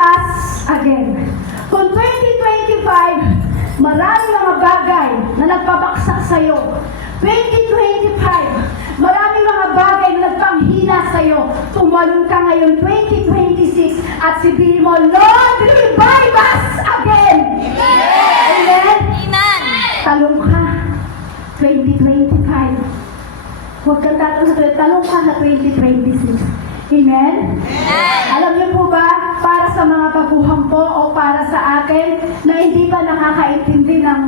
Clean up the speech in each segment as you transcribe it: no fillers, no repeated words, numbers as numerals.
us again. Kung 2025, maraming mga bagay na nagpabaksak sa'yo. 2025, maraming mga bagay na nagpanghina sa'yo. Tumalon ka ngayon 2026 at sabihin mo, Lord, revive us again! Amen? Amen. Talong ka 2025. Huwag kang talong ka na 2026. Amen? Alam niyo po ba, para sa mga baguhan po o para sa akin na hindi pa nakakaintindi ng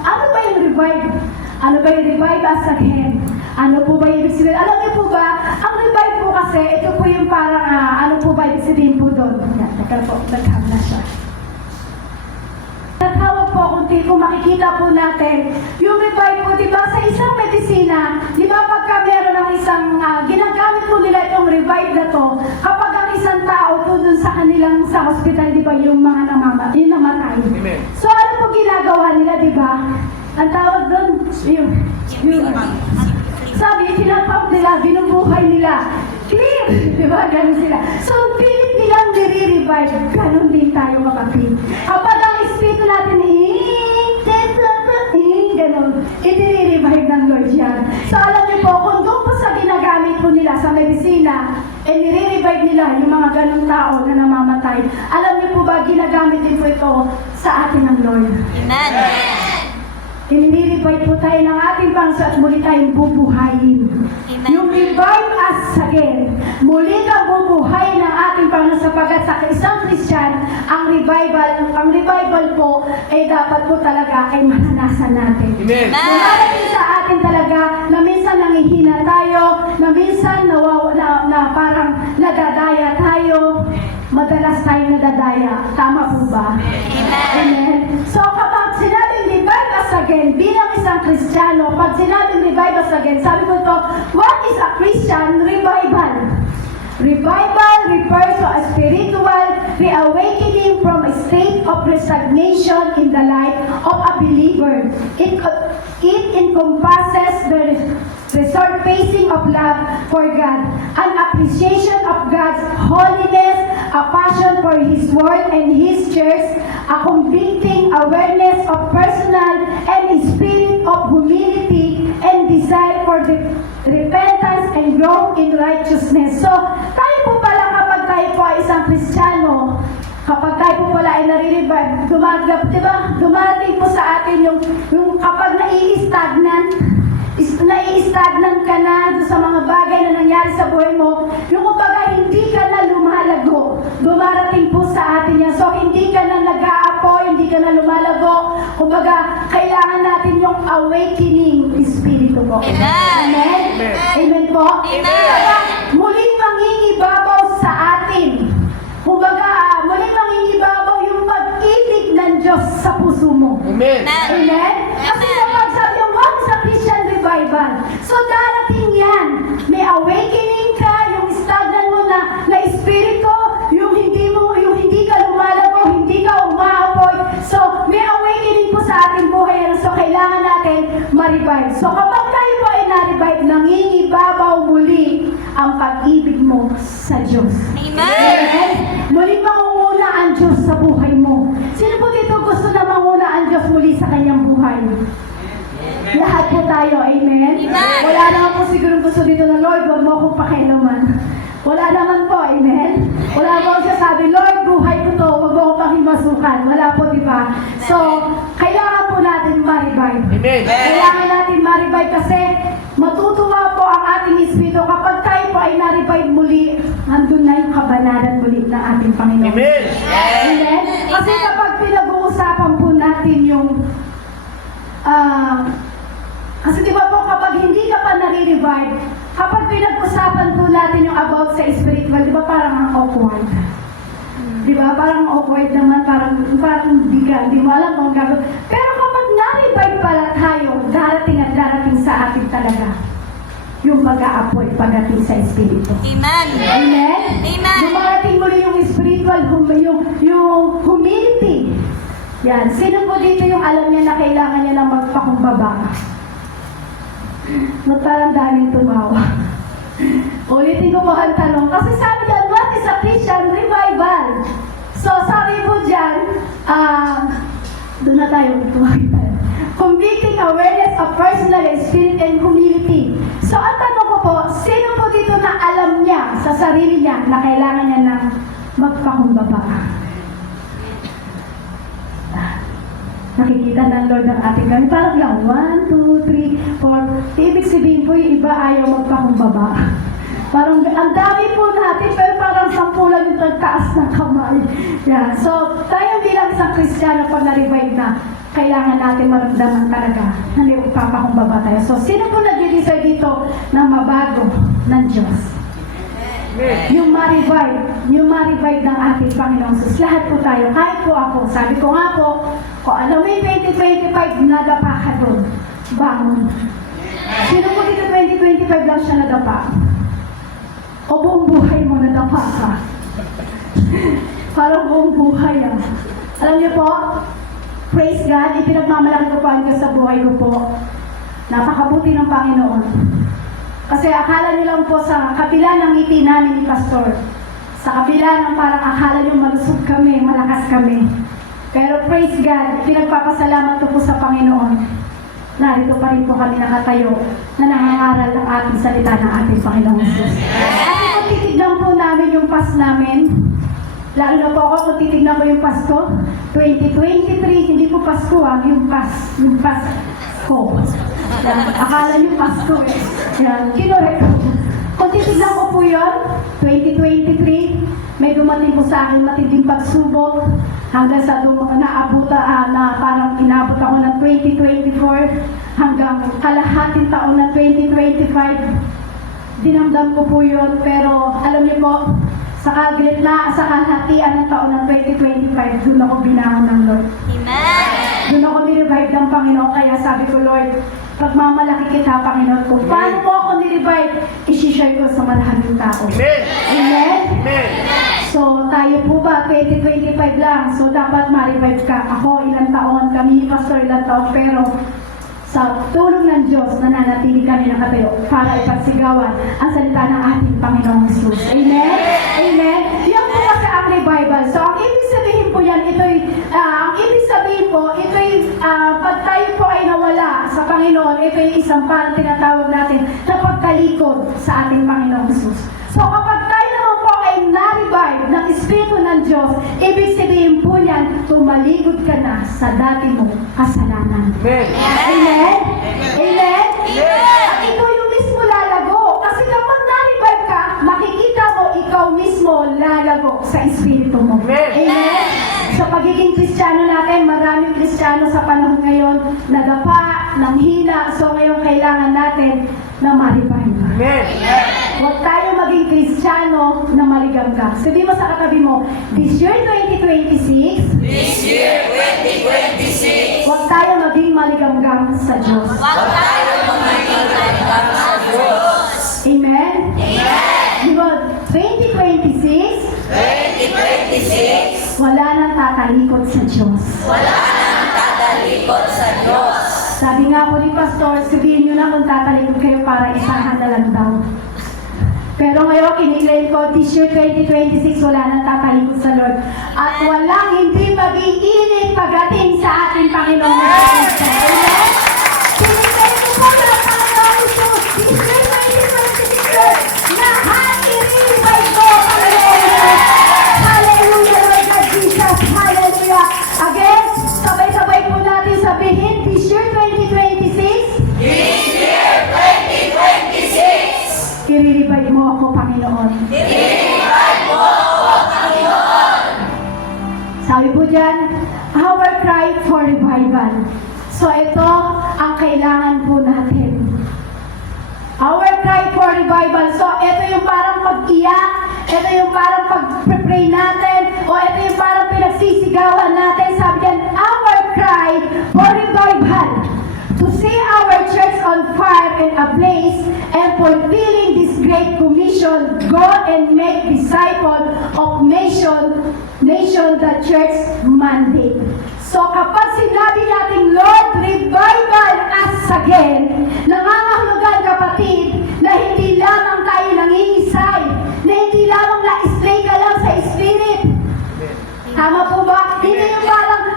ano ba yung revive? Ano ba yung revive us again? Ano po ba yung ibig sabihin? Alam niyo po ba, ang revive po kasi, ito po yung parang, ano po ba ibig sabihin po doon? Yan, teka po, nagkam na siya. Natawag po kung makikita po natin, yung revive po, di ba, sa isang medisina, di ba, pagka meron ng isang, ginagamit po nila itong revive na to, kapag ang isang tao po dun sa kanilang, sa hospital, di ba, yung mga namatay. Amen. So, ano po ginagawa nila, di ba? Ang tawag doon, yung sabi, tinatawag nila, binubuhay nila. Clear! Di ba? Ganun sila. So, pilit nilang nire-revive. Ganun din tayo, kapatid. Kapag ang espiritu natin, ganun, i-revive ng Lord yan. So, alam niyo po, kung doon po sa ginagamit po nila sa medisina, nire-revive nila yung mga ganung tao na namamatay. Alam niyo po ba, ginagamit din po ito sa atin ng Lord. Amen. Inililipay po tayo ng ating Panginoon at muli tayong bubuhayin. Amen. Yung revive us again. Muli kang bubuhayin ng ating Panginoon sapagkat sa isang Christian, ang revival po ay dapat po talaga ay mananasan natin. Amen. Dumarating sa atin talaga na minsan nangihina tayo, na minsan na parang nadadaya tayo. Madalas tayo nadadaya. Tama po ba? Amen. So kapag sinabing revive us again, bilang isang Kristiyano, pag sinabing revive us again, sabi ko to, what is a Christian revival? Revival refers to a spiritual reawakening from a state of resignation in the life of a believer. It encompasses the resurfacing of love for God, an appreciation of God's holiness, a passion for His Word and His Church, a convicting awareness of personal and spirit of humility and desire for the repentance and growth in righteousness. So, tayo po pala kapag tayo po ay isang Kristiyano, kapag tayo po pala ay nare-revive, dumarating po sa atin yung kapag nai-stagnant ka na sa mga bagay na nangyari sa buhay mo, yung kumbaga hindi ka na lumalago, dumarating po sa atin yan. So, hindi ka na nag-aapoy, hindi ka na lumalago, kumbaga, kailangan natin yung awakening espiritu po. Amen. Amen? Amen po? Amen. Muling mangingibabaw sa atin. Kumbaga, muling mangingibabaw yung pag-ibig ng Diyos sa puso mo. Amen. Amen? Kasi kapag sabi yung what is a Christian revival? So darating yan. May awakening ka, yung stagnant mo na espiritu, yung hindi ka lumalago, hindi ka umaapoy. So may awakening po sa ating buhay. So kailangan natin ma-revive. So kapag tayo po ay na-revive, nangingibabaw muli ang pag-ibig mo sa Diyos. Amen. Muli mangunguna ang Diyos sa buhay mo. Sino po dito gusto na manguna ang Diyos muli sa kanyang buhay? Lahat po tayo, amen? Amen. Wala naman po siguro gusto dito na, Lord, huwag mo akong pakialaman. Wala naman po, amen? Wala po siya sabi, Lord, buhay ko to, huwag mo akong pakimasukan. Wala po, di ba? So, kailangan po natin ma-revive. Amen. Kailangan natin ma-revive kasi matutuwa po ang ating espiritu kapag tayo po ay na-revive muli, andun na yung kabanalan muli ng ating Panginoon. Amen. Amen? Kasi kapag pinag-uusapan po natin yung kasi di ba po kapag hindi ka pa nare-revive, kapag pinag-usapan po natin yung about sa spiritual, di ba parang ang awkward? Di ba? Parang awkward naman, parang hindi mo alam kung gagawin. Pero kapag na-revive pala tayo, darating at darating sa atin talaga yung pag-aapoy pagdating sa espiritu. Amen. Amen? Amen. Dumarating muli yung spiritual, yung humility. Yan. Sino po dito yung alam niya na kailangan niya ng magpakumbaba? Parang daming tumawa. Ulitin ko po ang tanong. Kasi sabi niya, what is a Christian revival? Doon na tayo, tumawag tayo. Convicting awareness of personal spirit and humility. So, ang tanong ko po, sino po dito na alam niya sa sarili niya na kailangan niya ng magpakumbaba? Nakikita ng Lord ng ating kami. Parang lang, 1, 2, 3, 4. Ibig sabihin po, yung iba ayaw magpakumbaba. Parang, ang dami po natin, pero parang 10 lang yung tagtaas ng kamay. Yeah. So, tayo bilang isang Kristiyano, pag na-revive na, kailangan natin maramdaman talaga na ipapakumbaba tayo. So, sino po nag-decide dito na mabago ng Diyos? Yung ma-revive ng ating Panginoon Jesus. Lahat po tayo, kahit po ako. Sabi ko nga po, kung alam mo yung 2025, nadapa ka doon. Bangon. Sino po dito 2025 lang siya nadapa? O buong buhay mo nadapa ka? Parang buong buhay ah. Alam niyo po, praise God, ipinagmamalaki ko po ang Diyos sa buhay ko po. Napakabuti ng Panginoon. Kasi akala niyo lang po sa kabila ng ngiti namin ni Pastor, sa kabila ng parang akala niyo malusog kami, malakas kami. Pero praise God, pinagpapasalamat ko po sa Panginoon. Narito pa rin po kami nakatayo na nangangaral ng ating salita ng ating Panginoong Jesus. At kung titignan po namin yung past namin, lalo na po ako kung titignan ko yung past ko, 2023, hindi po Pasko yung past ko. Yan. Akala niyo Pasko eh. Yan. Kinorek ko. Kung titignan ko po yun, 2023, may dumating po sa akin matinding pagsubok hanggang sa na parang inabot ako ng 2024 hanggang kalahating taon na 2025. Dinamdam ko po yun, pero alam niyo po, sa kalahatian ng taon ng 2025, doon ako binangon ng Lord. Amen. Doon ako nirevive ng Panginoon, kaya sabi ko, Lord, pagmamalaki kita, Panginoon ko. Paano mo ako nirevive? I-share ko sa maraming tao. Amen. Amen? Amen. So, tayo po ba, 2025 lang, so dapat ma-revive ka. Ako, ilang taon, kami ni Pastor, ilang taon, pero sa tulong ng Diyos, nananatili kami nakatayo para ipagsigawan ang salita ng ating Panginoong Jesus. Amen? Amen? Yan po kasi ang revival. So, ang ibig sabihin po yan, pag tayo po ay nawala sa Panginoon, ito'y isang parang tinatawag natin na pagkalikod sa ating Panginoong Jesus. So, kapag tayo naman po ay na-revive ng Espiritu ng Diyos, ibig sabihin po yan, tumalikod ka na sa dati mong kasalanan. Amen. Amen? Amen? At ikaw yung mismo lalago. Kasi kapag na-revive ka, makikita mo ikaw mismo lalago sa Espiritu mo. Amen. Amen? Sa pagiging Kristiyano natin, maraming Kristiyano sa panahon ngayon, nadapa, nanghina. So ngayon kailangan natin na ma-revive. Amen. Huwag tayo maging Kristiyano na maligam-gam. Sabi mo sa katabi mo, this year 2026, huwag tayo maging maligam-gam sa Diyos. Amen? Di ba, 2026, wala nang tatalikod sa Diyos. Sabi nga po ni Pastor, sabihin nyo na kung tatalikod kayo para isahan na lang daw. Pero ngayon, kiniklaim ko, this year 2026, wala nang tatalikod sa Lord. At walang hindi mag-iinit pagdating sa ating Panginoon. Amen? Kiniklaim ko po na Panginoon Jesus, this year 2026, lahat i-revive ko, Panginoon Jesus. Hallelujah, Lord God Jesus. Hallelujah. Again, sabay-sabay po natin sabihin, this year 2026, i-revive mo ako, Panginoon. Sabi po dyan, our cry for revival. So ito ang kailangan po natin. Our cry for revival. So ito yung parang pag-iyak, ito yung parang pag-pray natin, o ito yung parang pinagsisigawan natin. Sabi dyan, our cry for revival. To see our church on fire and ablaze and fulfilling this great commission, go and make disciples of nation the church mandate. So kapag sinabi natin, Lord, revival us again, nangangahulugan kapatid, na hindi lamang tayo nangingisay, na hindi lamang na-slay ka lang sa spirit. Tama po ba? Hindi yung parang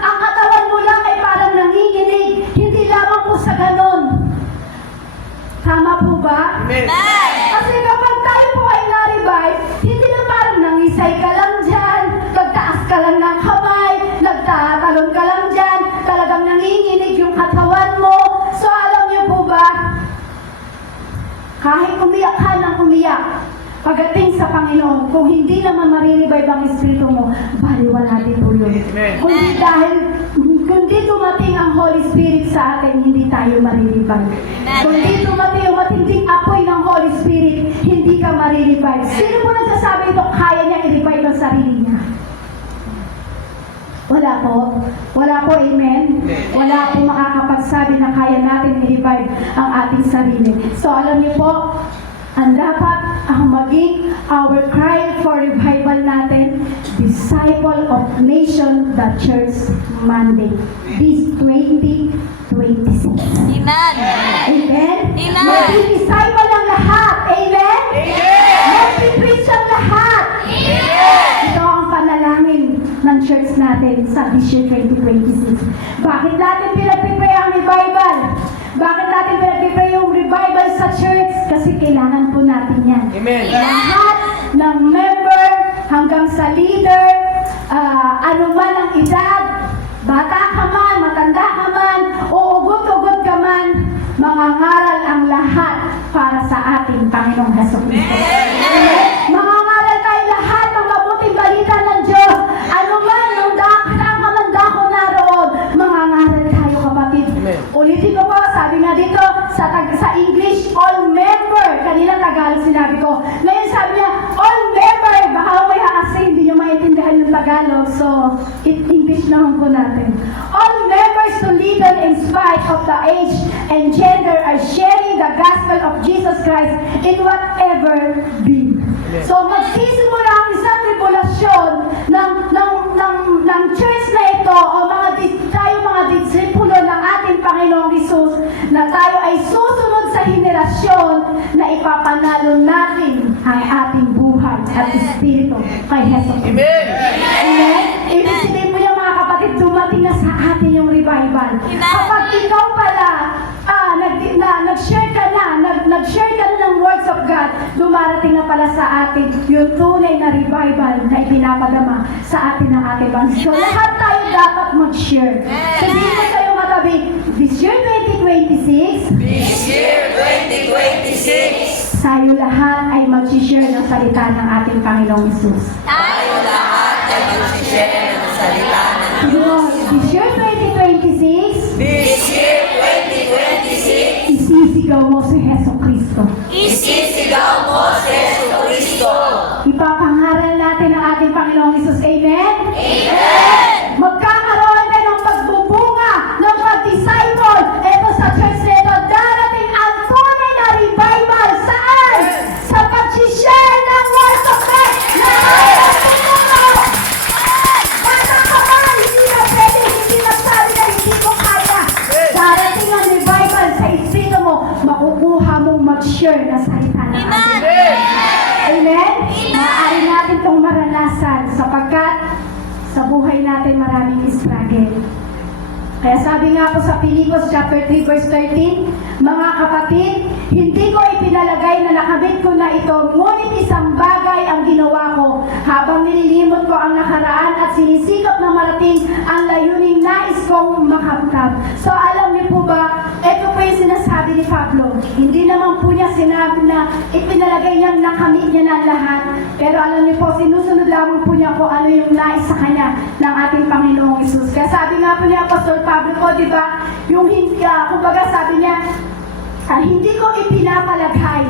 umiyak ka ng umiyak pagdating sa Panginoon, kung hindi naman marirevive ang Espiritu mo, baliwala din po yun. Amen. Kundi dumating ang Holy Spirit sa atin, hindi tayo marirevive. Kundi dumating yung matinding apoy ng Holy Spirit, hindi ka marirevive. Sino po nagsasabi ito, kaya niya i-revive ang sarili niya? Wala po. Wala po, amen? Wala po makakapagsabi na kaya natin i-revive ang ating sarili. So alam niyo po, ang dapat ang maging our cry for revival natin, Disciple of Nation, the Church Mandate. This 2026. Amen. Amen? Amen. Mag-disciple ang lahat. Amen? Mag-preach ang lahat. Ito ang panalangin ng church natin sa this year 2026. Bakit natin pinag-prepare ang revival? Bakit natin pinag-prepare yung revival sa church? Kasi kailangan po natin yan. Amen. Lahat ng member hanggang sa leader, anuman ang edad, bata ka man, matanda ka man, o ugot-ugot ka man, mangangaral ang lahat para sa ating Panginoong Jesucristo. Mangangaral tayo lahat ng mabuting balita ng Diyos. Anuman ang saan ka man dako naroon, mangangaral tayo, kapatid. Amen. Ulitin ko po, sabi nga dito sa English, all member. Kanina Tagalog sinabi ko. Ngayon sabi niya, all member. Baka may kasi hindi niyo maintindihan yung Tagalog. So, English naman po natin. All members to leader in spite of the age and gender are sharing the gospel of Jesus Christ in whatever be. So, magsisimula ang isang revolusyon ng church na ito o tayo mga disipulo ng ating Panginoong Hesus na tayo ay susunod sa henerasyon na ipapanalo natin ang ating buhay at espiritu kay Jesus. Amen. Amen? Ibig sabihin mo yung mga kapatid, dumating na sa atin yung revival. Kapag ikaw pala, nag-share ka na ng words of God, dumarating na pala sa atin yung tunay na revival na ipinapadama sa atin ng ating Panginoon. So lahat tayo dapat mag-share. Sabihin mo kayo katabi, this year 2026, This year 2026, tayo lahat ay mag-share ng salita ng ating Panginoong Hesus. Tayo lahat ay mag-share ng salita ng This year 2026, this year 2026, isisigaw mo si Heso Kristo. isisigaw mo si Jesucristo. Ipapangaral natin ang ating Panginoong Hesus. Amen? Amen. Magkakaroon na ng pagbubunga ng pag-disciple. Ito sa church na ito, darating ang tunay na revival. Saan? Sa pag-share ng words of God na kaya mo. Bata ka man, hindi na pwede, hindi magsabi na hindi mo kaya. Darating ang revival sa espiritu mo, makukuha mong mag-share na salita ng ating Amen. Amen? Maaari natin itong maranasan sapagkat sa buhay natin maraming struggle. Kaya sabi nga po sa Pilipos chapter 3 verse 13, mga kapatid, hindi ko ipinalagay na nakamit ko na ito, ngunit isang bagay ang ginawa ko habang nililimot ko ang nakaraan at sinisikap na marating ang layuning nais kong makamtan. So alam niyo po ba, ito po yung sinasabi ni Pablo. Hindi naman po niya sinabi na ipinalagay niyang nakamit niya na lahat. Pero alam niyo po, sinusunod lamang po niya kung ano yung nais sa kanya ng ating Panginoong Hesus. Kaya sabi nga po ni Apostol Pablo po, di ba, yung kumbaga sabi niya, hindi ko ipinapalagay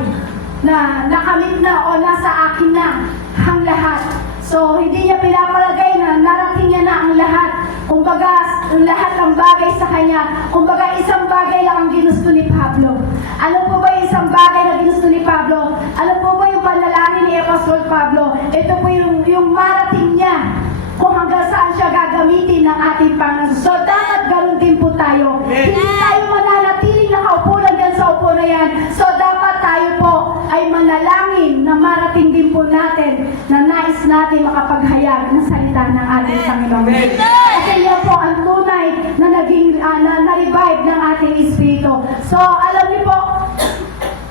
na nakamit na o nasa akin na ang lahat. So, hindi niya pinapalagay na narating niya na ang lahat. Kumbaga, lahat ng bagay sa kanya. Kumbaga, isang bagay lang ang ginusto ni Pablo. Ano po ba yung isang bagay na ginusto ni Pablo? Ano po ba yung panalangin ni Apostol Pablo? Ito po yung marating niya kung hanggang saan siya gagamitin ng ating Panginoon. So, dapat ganun din po tayo. Hindi tayo mananatiling nakaupo lang dyan sa upo na yan. So, dapat tayo po ay manalangin na marating din po natin na nais natin makapaghayag ng salita ng ating Panginoon. Kasi yan po ang tunay na naging, na-revive ng ating espiritu. So, alam niyo po,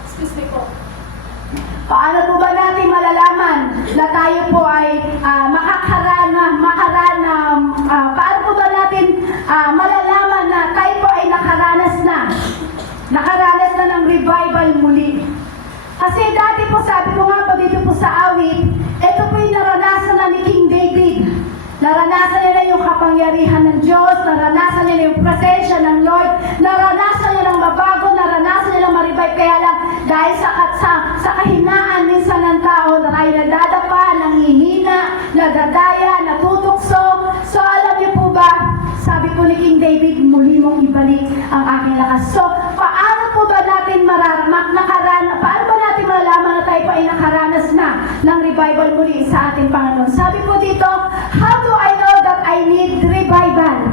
excuse me po, paano po ba natin malalaman na tayo po ay paano po ba natin malalaman na tayo po ay nakaranas na ng revival muli? Kasi sa awit, ito po yung naranasan na ni King David. Naranasan niya na yung kapangyarihan ng Diyos, naranasan niya na yung presensya ng Lord, naranasan niya ng mabago, naranasan niya ng ma-revive. Kaya lang, dahil sa kahinaan minsan ng tao, ay nadadapa, nanghihina, nadadaya, natutukso. So alam niyo po ba, sabi po ni King David, muli mong ibalik ang aking lakas. So, paano po ba natin paano ba natin malalaman na tayo pa ay nakaranas na ng revival muli sa ating Panginoon? Sabi po dito, how do I know that I need revival?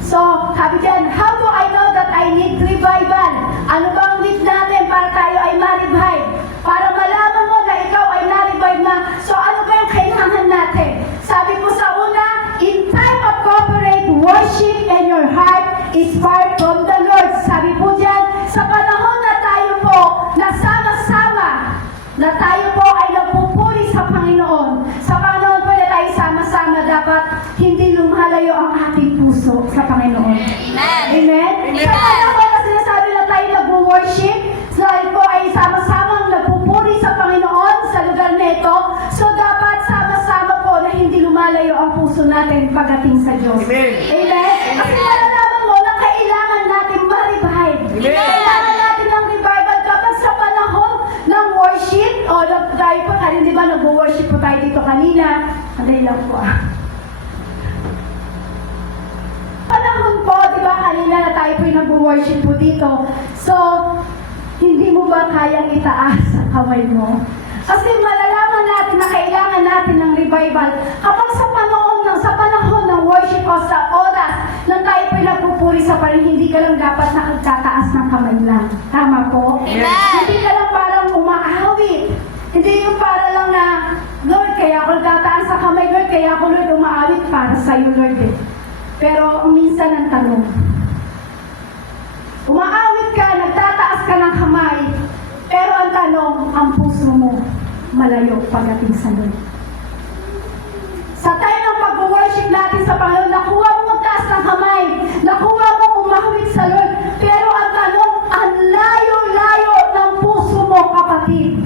So, sabi dyan, how do I know that I need revival? Ano ba ang need natin para tayo ay ma-revive? Para malaman mo na ikaw ay na-revive na, so ano ba yung kailangan natin? Sabi po sa una, in time of corporate worship and your heart is far from the Lord. Sabi po dyan, sa panahon na tayo po nasama-sama, na tayo po ay nagpupuri sa Panginoon. Sa panahon po na tayo sama-sama, dapat hindi lumalayo ang ating puso sa Panginoon. Amen. Amen? Amen. Sa panahon na sinasabi na tayo nag-worship, tayo po ay sama-samang nagpupuri sa Panginoon sa lugar nito, so dapat sama-sama po na hindi lumalayo ang puso natin pagdating sa Diyos. Amen. Amen? Kasi malalaman mo na kailangan natin ma-revive. Amen. Kailangan natin ng revival kapag sa panahon ng worship, o tayo po, kanina di ba nag-worship po tayo dito kanina? Anday lang po panahon po, di ba kanina na tayo po yung nag-worship po dito. So, hindi mo ba kayang itaas ang kamay mo? Kasi malalaman natin na kailangan natin ng revival kapag sa panahon ng worship o sa oras na tayo po'y nagpupuri sa Panginoon, hindi ka lang dapat nakagtataas ng kamay lang. Tama po? Amen. Hindi ka lang parang umaawit. Hindi yung para lang na, Lord, kaya ako nagtataas sa kamay, Lord, kaya ako, Lord, umaawit para sa'yo, Lord. Pero minsan ang tanong, umaawit ka, nagtataas ka ng kamay, pero ang tanong, ang puso mo malayo pagdating sa Lord. Sa time ng pag-worship natin sa Panginoon, nakuha mo magtaas ng kamay, nakuha mo umawit sa Lord, pero ang tanong, ang layo-layo ng puso mo, kapatid.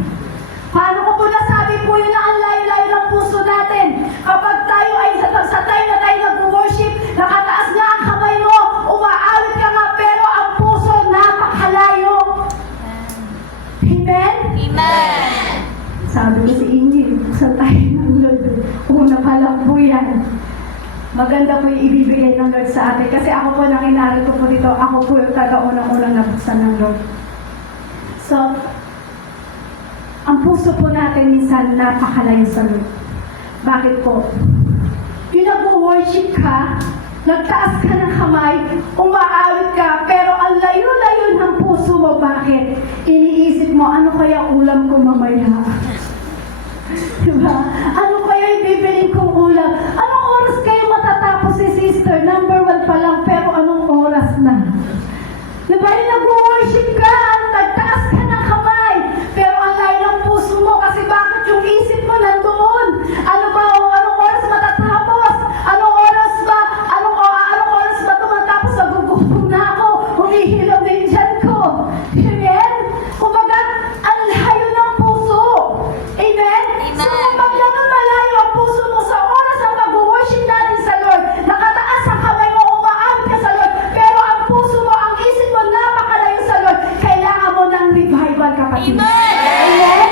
Paano ko po nasabi po yun na ang layo-layo ng puso natin? Kapag tayo ay sa time na tayo nag-worship, nakataas nga ang kamay mo, umaawit ka nga, pero ang puso napakalayo. Amen? Amen. Sabi ko si Ingrid, sa tayo ng Lord, una pa lang po yan. Maganda po yung ibibigay ng Lord sa atin. Kasi ako po, nakinaral ko po dito, ako po yung taga-unang-unang nabuksan ng Lord. So, ang puso po natin minsan napakalayo sa Lord. Bakit po? Yung nag-worship ka, nagtaas ka ng kamay, umaawit ka, pero ang layo-layo ng puso mo, bakit? Iniisip mo, ano kaya ulam ko mamaya? Diba? Ano kaya ibibilin kong ulam? Anong oras kayo matatapos si sister? Number 1 pa lang, pero anong oras na? Diba? Yung nag-worship ka, nagtaas ka ng kamay, pero ang layo ng puso mo, kasi bakit yung isip mo nandoon? Ano ba? Anong oras matatapos? Anong oras ba? Anong oras ba tumatapos? Nagugutom na ako. Humihilom na yung tiyan ko. Amen? Kumbaga, ang layo ng puso. Amen? So kapag ganun malayo ang puso mo sa oras ng mag-worship natin sa Lord, nakataas ang kamay mo, umaawit ka sa Lord, pero ang puso mo, ang isip mo, napakalayo sa Lord, kailangan mo ng revival, kapatid. Amen. Amen?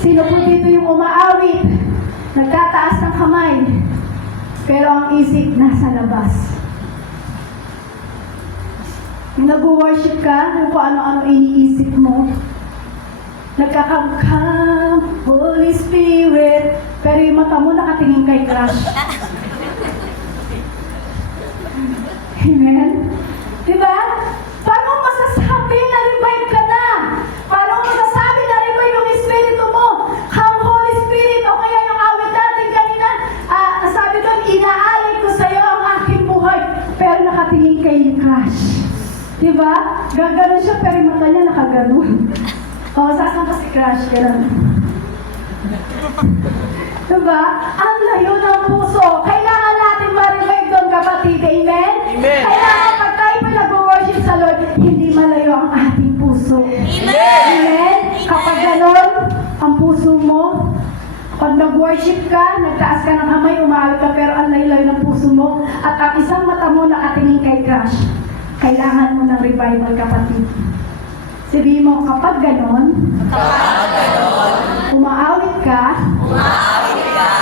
Sino po dito yung umaawit? Nagtataas ng kamay, pero ang isip nasa labas. Yung nag-worship ka, yung kung ano-ano iniisip mo, nagkakamkam, Holy Spirit, pero yung mata mo nakatingin kay crush. Amen? Diba? Paano masasabi na revive ka na? Paano masasabi na revive yung Espiritu mo? Ang Holy Spirit, o kaya yung awit natin kanina, sabi doon, inaalay ko sa'yo ang aking buhay, pero nakatingin kay crush. Diba? Gaganon siya, pero yung mata niya nakaganon. O, saan pa si crush? Ganon. Diba? Ang layo ng puso. Kailangan natin ma-revive doon, kapatid. Amen? Amen. Kailangan pag tayo pa nag-worship sa Lord, hindi malayo ang ating puso. Amen. Amen? Kapag ganon, ang puso mo, nag-worship ka, nagtaas ka ng kamay, umaawit ka, pero ang layo-layo ng puso mo, at ang isang mata mo nakatingin kay crush, kailangan mo ng revival, kapatid. Sabihin mo, kapag ganon, umaawit ka,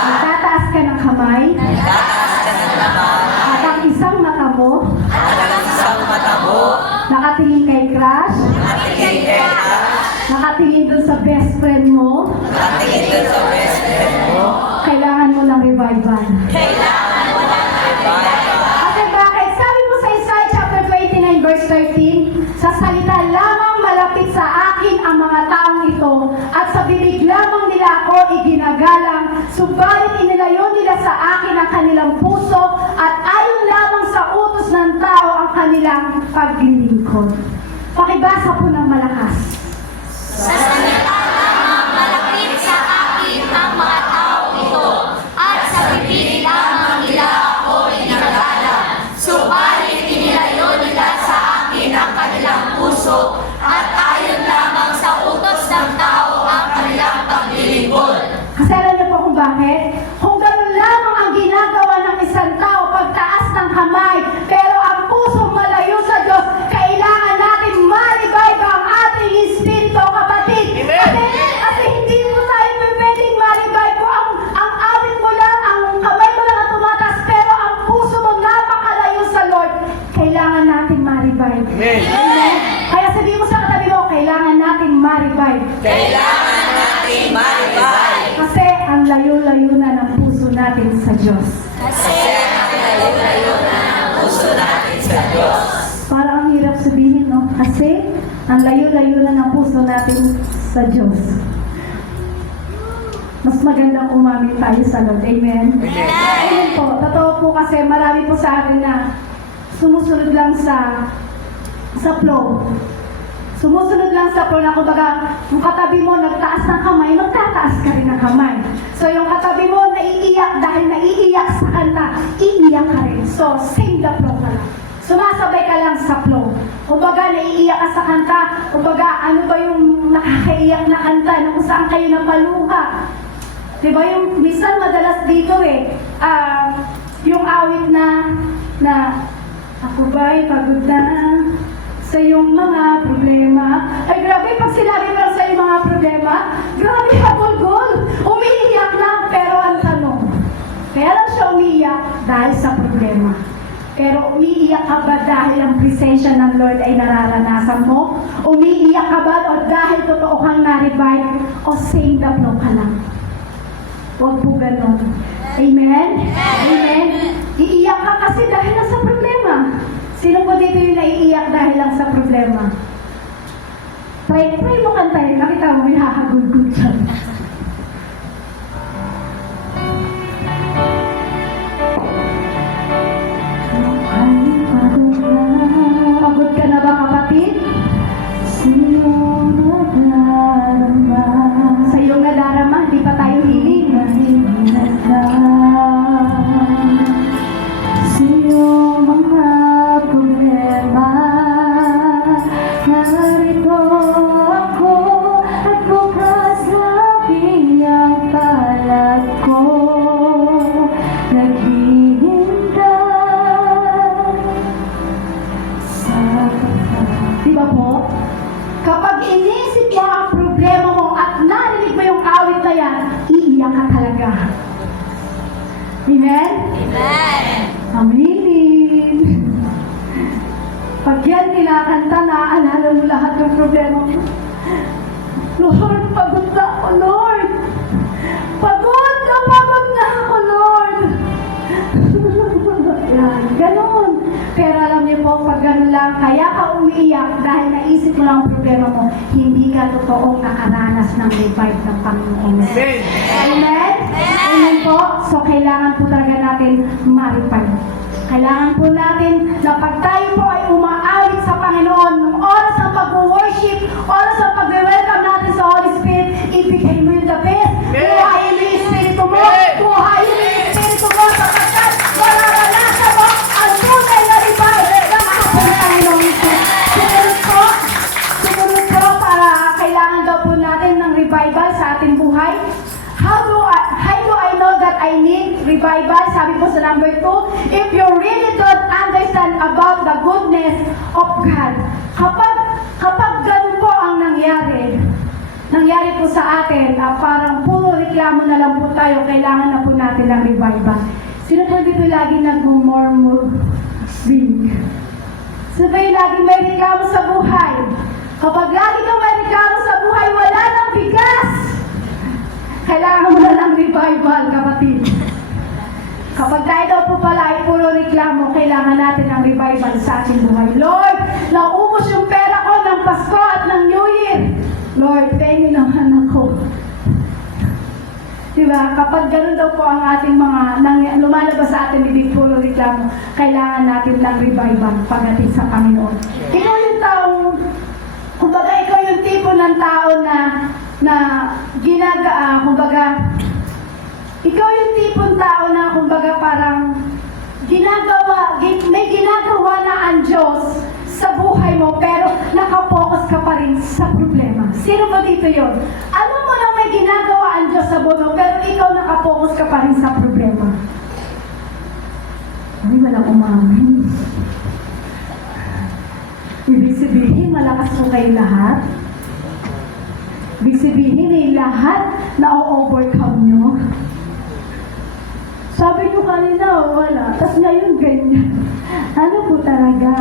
nagtataas ka ng kamay, at ang isang mata mo, nakatingin kay crush, nakatingin dun sa best friend mo, kailangan mo ng revival. Kasi bakit? Sabi mo sa Isaiah chapter 29 verse 13, sa salita lamang malapit sa akin ang mga taong ito, at sa bibig lamang nila ako iginagalang, subalit inilayo nila sa akin ang kanilang puso, at ayon lamang sa utos ng tao ang kanilang paglilingkod. Pakibasa po ng malakas. Sa salita lamang malapit sa akin ang mga tao ito, at sa bibig lamang nila ako inagalang. Subalit inilayo nila sa akin ang kanilang puso, at ayon lamang sa utos ng tao ang kanilang paglilingkod. Kasi alam niyo po kung bakit? Kung gano'n lamang ang ginagawa ng isang tao, pagtaas ng kamay, pero ang puso malayo sa Diyos, kailangan natin ma-revive ang ating espiritu, kapatid. Kasi hindi mo tayo pwedeng ma-revive mo. Ang awit mo lang, ang kamay mo lang ang tumataas, pero ang puso mo napakalayo sa Lord. Kailangan natin ma-revive. Amen? Kaya sabihin mo sa katabi mo, kailangan natin ma-revive. Kasi ang layo-layo na ng puso natin sa Diyos. Parang ang hirap sabihin, no? Kasi ang layo-layo na ng puso natin sa Diyos. Mas magandang umamin tayo sa Lord. Amen? Amen po. Totoo po kasi marami po sa atin na sumusunod lang sa flow. Sumusunod lang sa flow na kumbaga, yung katabi mo nagtaas ng kamay, magtataas ka rin ng kamay. So yung katabi mo naiiyak dahil naiiyak sa kanta, iiyak ka rin. So sing the flow ka lang. Sumasabay ka lang sa flow. Kumbaga naiiyak ka sa kanta, kumbaga ano ba yung nakakaiyak na kanta na kung saan kayo napaluha. Diba yung minsan madalas dito yung awit na ako ba'y pagod na sa iyong mga problema. Ay grabe, pag sinabi mo lang sa iyong mga problema, grabe hagulgol. Umiiyak lang, pero ang tanong, kaya lang siya umiiyak dahil sa problema. Pero umiiyak ka ba dahil ang presensya ng Lord ay nararanasan mo? Umiiyak ka ba o dahil totoo kang na-revive? O sing the flow ka lang? Huwag po ganon. Amen? Amen? Iiyak ka kasi dahil lang sa problema. Sino po dito yung naiiyak dahil lang sa problema? Try mo kantayin. Nakita mo, may hahagulgul dyan. Pagod ka na ba, kapatid? Sa iyong nadarama, hindi pa tayo hiling. Sa iyong mga problema, narito ako at bukas lagi ang palad ko. Diba po? Kapag inisip mo ang problema mo at narinig mo yung awit na yan, iiyak ka talaga. Amen? Amen. Pag yan kinakanta, naaalala mo lahat ng problema mo. Lord, pagod na ako, Lord. Pagod na ako, Lord. Yan, ganon. Pero alam niyo po, pag gano'n lang, kaya ka umiiyak dahil naisip mo lang ang problema mo, hindi ka totoong nakaranas ng revive ng Panginoon. Amen. Amen? Amen po. So, kailangan po talaga natin ma-revive. Kailangan po natin na pag tayo po ay umaawit sa Panginoon, ng oras ng pag-worship, oras ng pag-welcome natin sa Holy Spirit, ibigay mo yung the best. Buhayin mo yung Espiritu mo. Buhayin mo yung Espiritu mo sapagkat mararanasan mo ang tunay na revive ng ating Panginoon. Sumunod po para kailangan daw po natin ng revival sa ating buhay. How do I revival. Sabi po sa number 2, if you really don't understand about the goodness of God, kapag ganun po ang nangyari po sa atin, parang puro reklamo na lang po tayo, kailangan na po natin ng revival. Sino po dito lagi nag-murmuring? Sino ba yung lagi may reklamo sa buhay? Kapag lagi kang may reklamo sa buhay, wala nang bigas! Kailangan mo na ng revival, kapatid. Kapag tayo daw po pala ay puro reklamo, kailangan natin ng revival sa ating buhay. Lord, naubos yung pera ko ng Pasko at ng New Year. Lord, pengin naman ako. Diba? Kapag ganun daw po ang ating mga lumalabas sa atin, hindi puro reklamo, kailangan natin ng revival pagdating sa Panginoon. Ikaw yung taong, kumbaga ikaw yung tipo ng tao ikaw yung tipong tao na kumbaga parang may ginagawa na ang Diyos sa buhay mo, pero nakapokus ka pa rin sa problema. Sino ba dito yun? Alam mo na may ginagawa ang Diyos sa buhay mo, pero ikaw nakapokus ka pa rin sa problema. Ay, walang umamin. Ibig sabihin, malakas po kayo lahat. Ibig sabihin, lahat na o-overcome nyo. Sabi nyo kanina, wala. Tapos ngayon, ganyan. Ano po talaga?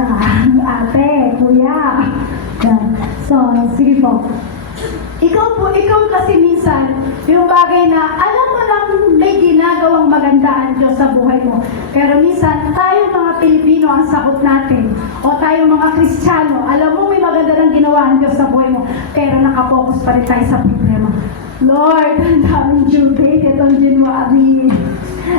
Ate, kuya. Yan. So, sige po. Ikaw kasi minsan, yung bagay na alam mo lang may ginagawang maganda ang Diyos sa buhay mo. Pero minsan, tayo mga Pilipino ang sakot natin. O tayo mga Kristiyano, alam mo may maganda ng ginawa ang Diyos sa buhay mo. Pero nakapokus pa rin tayo sa problema. Lord, ang daming due date itong January.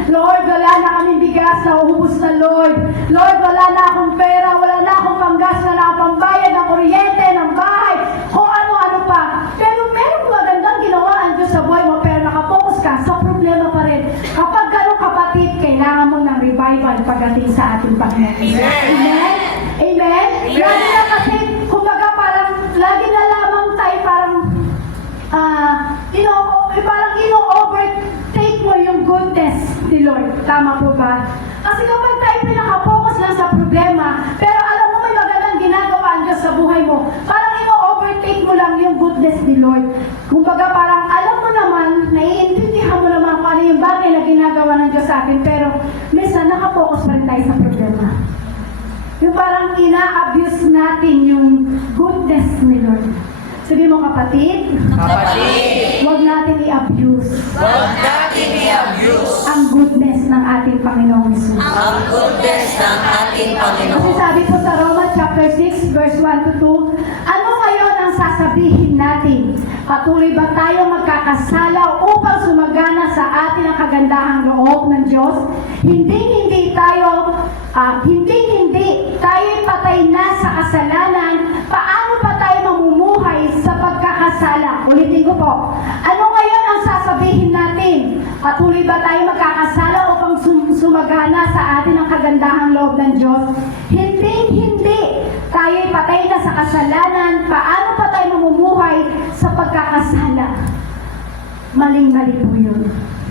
Lord, wala na kaming bigas, nauubos na Lord. Lord, wala na akong pera, wala na akong panggas, wala na akong pambayad ng kuryente, ng bahay, kung ano-ano pa. Pero meron magandang ginawa ang Diyos sa buhay mo, pero nakapokus ka sa problema pa rin. Kapag gano'ng kapatid, kailangan mo ng revival pagdating sa ating Panginoon. Amen? Amen? Lagi na kasi, kumbaga parang, lagi na lamang tayo parang, parang ino-overtake mo yung goodness ni Lord. Tama po ba? Kasi kapag tayo pinaka-focus lang sa problema, pero alam mo may magandang ginagawa ang Diyos sa buhay mo, parang ino-overtake mo lang yung goodness ni Lord. Kumbaga parang alam mo naman, naiintindihan mo naman kung ano yung bagay na ginagawa ng Diyos sa atin, pero minsan naka-focus pa rin tayo sa problema. Yung parang ina-abuse natin yung goodness ni Lord. Sabi mo, kapatid, huwag natin i-abuse Huwag natin i-abuse ang goodness ng ating Panginoong Hesus. ang goodness ng ating Kasi Panginoon. sabi po sa Romans chapter 6, verse 1 to 2, ano ngayon ang sasabihin natin? Patuloy ba tayo magkakasala upang sumagana sa atin ang kagandahang loob ng Diyos? Hindi tayo patay na sa kasalanan. Paano pa tayo mamumuhay sa pagkakasala? Ulitin ko po. Ano ngayon ang sasabihin natin? Patuloy ba tayo magkakasala upang sumagana sa atin ang kagandahang loob ng Diyos? Hindi. Tayo'y patay na sa kasalanan. Paano pa tayo mamumuhay sa pagkakasala? Maling-mali po yun.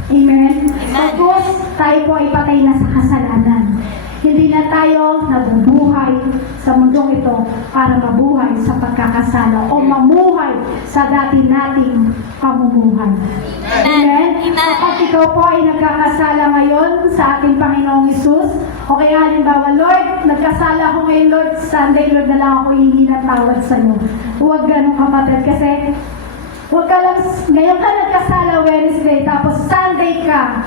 Amen? Pagkos tayo po ay patay na sa kasalanan. Hindi na tayo nabubuhay sa mundong ito para mabuhay sa pagkakasala o mamuhay sa dati nating pamumuhay. Amen? Kapag ikaw po ay nagkakasala ngayon sa ating Panginoong Hesus, o kaya halimbawa, Lord, nagkasala ako ngayon, Lord, Sunday, Lord, na lang ako hihingi ng tawad sa iyo. Huwag ganun kapatid, kasi huwag ka lang, ngayon ka nagkasala Wednesday, tapos Sunday ka,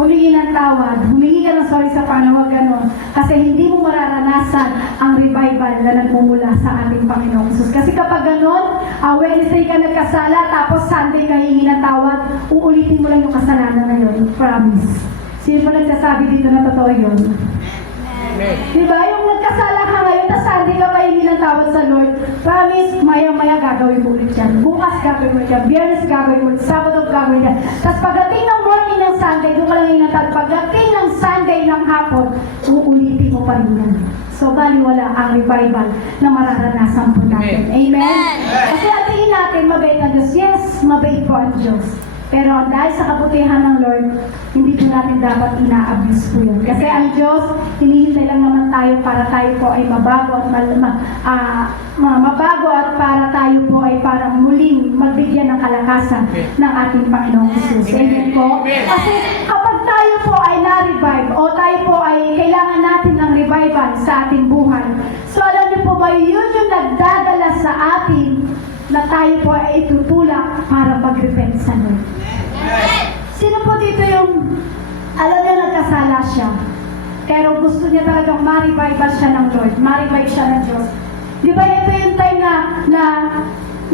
humingi ng tawad, humingi ka ng sorry sa Panginoon, gano'n. Kasi hindi mo mararanasan ang revival na nagmumula sa ating Panginoong Hesus. Kasi kapag gano'n, Wednesday ka nagkasala, tapos Sunday ka hihingi ng tawad, uulitin mo lang yung kasalanan na yun. Promise. Sino ba nagsasabi dito na totoo yun? Diba? Yung nagkasala ka ngayon, na Sunday ka pa hihingi ng tawad sa Lord, promise, maya-maya gagawin mo ulit yan. Bukas gagawin mo yan. Biyernes gagawin mo ulit. Sabado gagawin yan. Tapos pagdating ng morning ng Sunday, doon ka lang hihingi ng tawad. Pagdating ng Sunday ng hapon, uulitin mo pa rin yan. So, baliwala ang revival na mararanasan po natin. Amen? Kasi atingin natin, mabait ang Diyos. Yes, mabait po ang Diyos. Pero dahil sa kabutihan ng Lord, hindi po natin dapat ina-abuse po yun. Kasi ang Diyos, hinihintay lang naman tayo para tayo po ay mabago at mabago at para tayo po ay parang muling magbigyan ng kalakasan ng ating Panginoong Jesus. Amen po. Kasi kapag tayo po ay na-revive o tayo po ay kailangan natin ng revival sa ating buhay. So alam niyo po ba, yun yung nagdadala sa atin na tayo po ay itutulak para mag-repent sa Lord. Sino po dito yung alam niya nagkasala siya, pero gusto niya talagang ma-revive siya ng Lord, ma-revive siya ng Diyos. Di ba ito yung time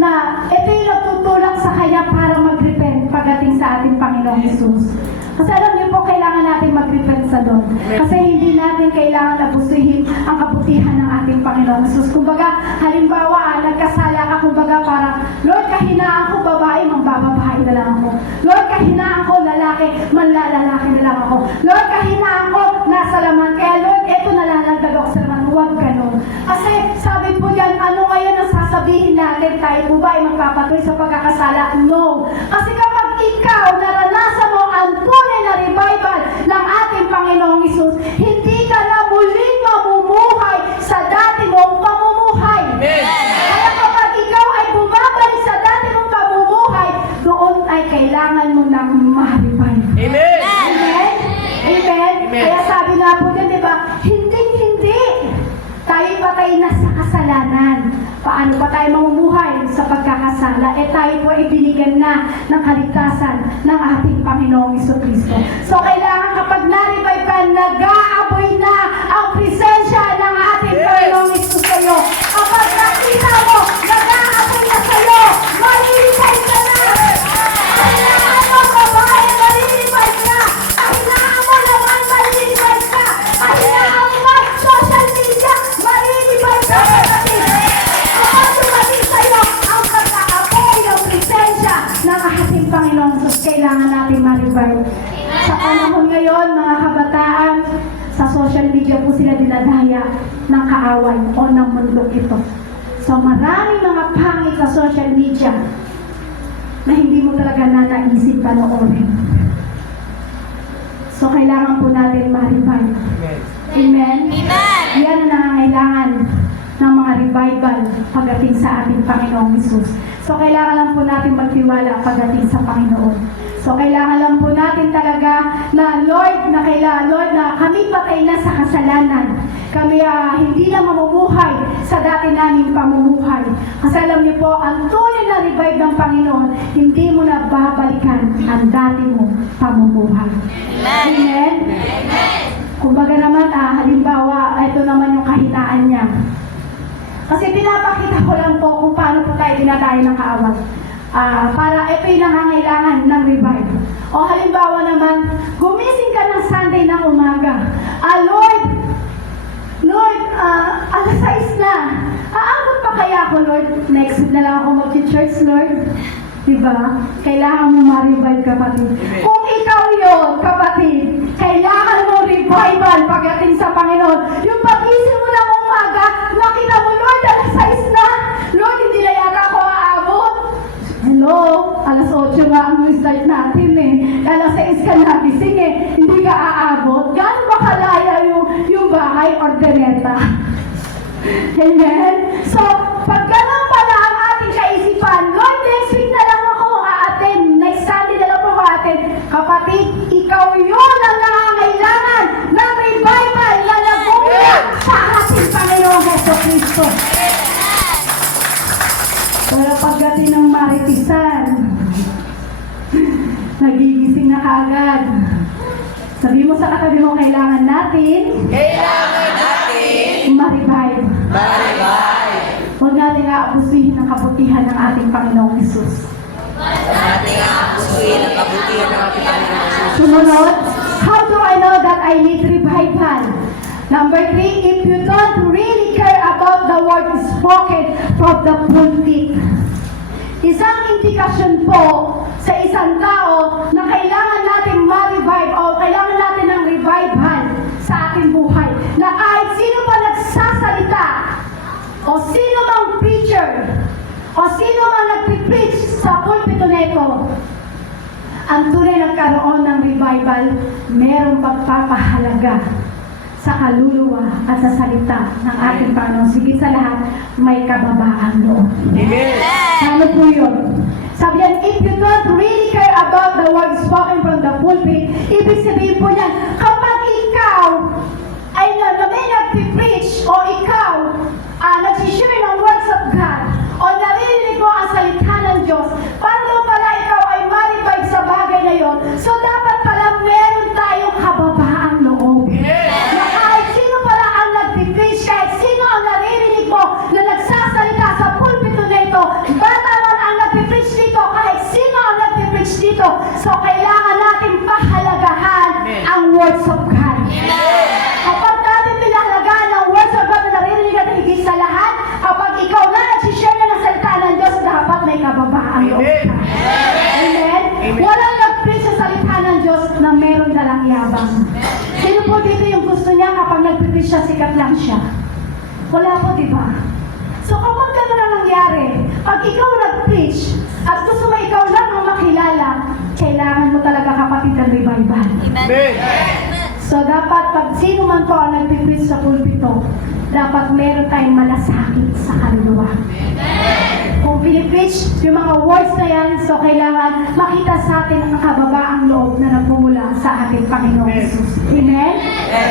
na ito yung nagtutulak sa kanya para mag-repent pagdating sa ating Panginoong Jesus. Kasi alam niyo po, kailangan natin mag-repent sa Lord. Kasi hindi natin kailangan abusuhin ang kabutihan ng ating Panginoong Jesus. Kumbaga, halimbawa, nagkasala ka, kumbaga parang, Lord, kahinaan ko babae, magbababae na lang ako. Lord, kahinaan ko lalaki, manlalalaki na lang ako. Lord, kahinaan ko nasa laman. Kaya Lord, eto nalalagdag ako sa laman. Huwag ganun. Kasi sabi po yan, ano ngayon ang sasabihin natin? Tayo po ba ay magpapatuloy sa pagkakasala? No. Kasi kapag ikaw naranasan mo ang tunay na revival ng ating Panginoong Hesus, hindi ka na muling mamumuhay sa dati mong pamumuhay. Kaya kapag ikaw ay bumabalik sa dati mong pamumuhay, doon ay kailangan mo ng ma-revive. Amen. Amen? Amen? Kaya sabi nga po din, di ba, hindi tayo patay na sa kasalanan. Paano pa tayo mamumuhay sa pagkakasala? Tayo po ibinigyan na ng kaligtasan ng ating Panginoong Jesucristo. So, kailangan kapag na-revive ka, nag-aaboy na ang presensya ng ating Panginoong Jesus sa iyo. Kapag nakita mo, nag-aaboy na sa iyo, malilipay ka na! Kailangan mo, babae, malilipay ka! Kailangan mo naman, malilipay ka! Kailangan mo, social media, malilipay ka! Kapag dumating sa iyo ang pagkakapoy ng presensya ng ating Panginoong Jesus, kailangan natin ma-revive. Sa panahon ngayon, mga kabataan, sa social media po sila dinadaya ng kaaway o ng mundok ito. So maraming mga pangit sa social media na hindi mo talaga nanaisip panoorin. So kailangan po natin ma-revive. Amen? Amen. Yan ang nangangailangan ng mga revival pagdating sa ating Panginoong Hesus. So kailangan lang po natin magtiwala pagdating sa Panginoon. So kailangan lang po natin talaga na Lord na kami patay na sa kasalanan. Kami hindi na mamumuhay sa dati naming pamumuhay. Kasi alam niyo po, ang tunay na revive ng Panginoon, hindi mo na babalikan ang dati mong pamumuhay. Amen? Kumbaga naman, halimbawa, ito naman yung kahinaan niya. Kasi pinapakita ko lang po kung paano po tayo dinadayo ng kaaway. Para ito yung nangangailangan ng revive. O halimbawa naman, gumising ka ng Sunday ng umaga. Lord, alas 6 na. Aabot pa kaya ako, Lord? Next week na lang ako mag-church, Lord. Diba? Kailangan mo ma-revive, kapatid. Kung ikaw yun, kapatid, kailangan mo revival pagdating sa Panginoon. Yung pag-isip mo ng umaga, nakita mo, Lord, alas 6 na. Lord, hindi na yata ako aabot. Hello? Alas 8 nga ang start natin eh. Alas 6 ka nagising eh. Hindi ka aabot. Gano'n ba kalaya yung bahay or dereta? Amen? So, pag gano'n pala ang ating kaisipan, Lord, next week na lang ako a-attend. Next Sunday na lang ako a-attend. Kapatid, ikaw yun ang nangangailangan ng revival na nagmumula sa ating Panginoong Jesucristo. Pero pagdating ng maritisan, nagigising na kaagad. Sabi mo sa katabi mo, kailangan natin ma-revive. Huwag natin aabusuhin ang kabutihan ng ating Panginoong Hesus. Sumunod, how do I know that I need revival? Number 3, if you don't really care about the word spoken from the pulpit. Isang indikasyon po sa isang tao na kailangan natin ma-revive o kailangan natin ng revival sa ating buhay. Na kahit sino pa nagsasalita o sino mang preacher o sino mang nagpipreach sa pulpito nito, ang tunay nagkaroon ng revival, merong pagpapahalaga sa kaluluwa at sa salita ng ating Panginoon. Sigit sa lahat, may kababaang loob. Amen. Ano po yun? Sabi yan, if you don't really care about the word spoken from the pulpit, ibig sabihin po yan, kapag ikaw ay may nag-preach o ikaw nag-share ng words of God o naririnig mo ang salita ng Diyos, paano pala ikaw ay ma-revive sa bagay na yon? So dapat pala meron tayong kababaang loob. Na kahit sino pala ang nag-preach, kahit sino ang naririnig mo na nagsasalita sa pulpito na ito, bata man ang nag-preach dito, kahit sino ang nag-preach dito, so kailangan natin pahalagahan ang words of God. Kapag natin pinahalagaan ang words of God na naririnig at higit sa lahat, kapag ikaw na nagsishare na ng salita ng Diyos, dapat may kababaang loob ka. Amen? Walang nag-preach sa salita ng Diyos na meron dalang yabang. Sino po dito yung gusto niya kapag nag-preach siya, sikat lang siya? Wala po, di ba? So kapag gano'n na nangyari, pag ikaw nag-preach at gusto mo ikaw lang ang makilala, kailangan mo talaga kapatid ng revival. Amen. So dapat pag sino man po ang nag-preach sa pulpito, dapat meron tayong malasakit sa kaluluwa. Kung pinipreach yung mga words na yan, so kailangan makita sa atin ang kababaang loob na nagmumula sa ating Panginoon Jesus. Amen?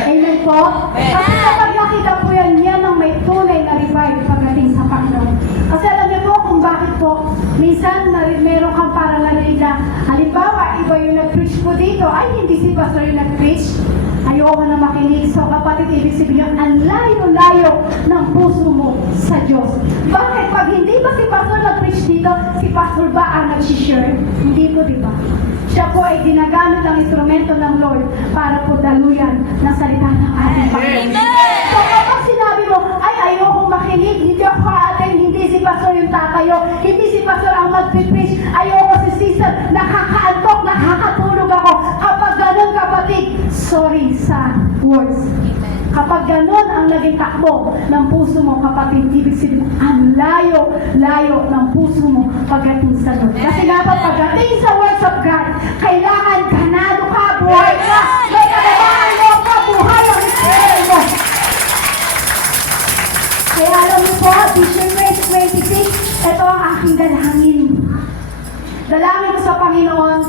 Amen po? Kasi kapag nakita po yan ang may tunay na revive pagdating sa Panginoon. Kasi alam niyo po kung bakit po, minsan meron kang parang narinig na, halimbawa, iba yung nag-preach po dito, ay hindi si pastor yung nag-preach, ayoko na makinig. So kapatid, ibig sabihin, ang layo-layo ng puso mo sa Diyos. Bakit? Pag hindi ba si pastor nag-preach dito, si pastor ba ang nag-share? Hindi po, di ba? Siya po ay ginagamit ang instrumento ng Lord para po daluyan ng salita ng ating Panginoon. So kapag sinabi mo, ay ayoko makinig, hindi ako atin, hindi si pastor yung tatayo, hindi si pastor ang mag-preach, ayoko si sister, nakakaantok, nakakatulog ako. Kapag ganun kapatid, sorry sa words. Kapag ganun ang naging takbo ng puso mo, kapatid, ibig sabihin, ang layo ng puso mo pagdating sa Lord. Kasi dapat pagdating sa words of God, kailangan ganado ka, buhay ka, may kababahan mo ka, buhay ang Espiritu mo. Kaya alam mo po, Vision 2026, ito ang aking dalangin. Dalangin ko sa Panginoon,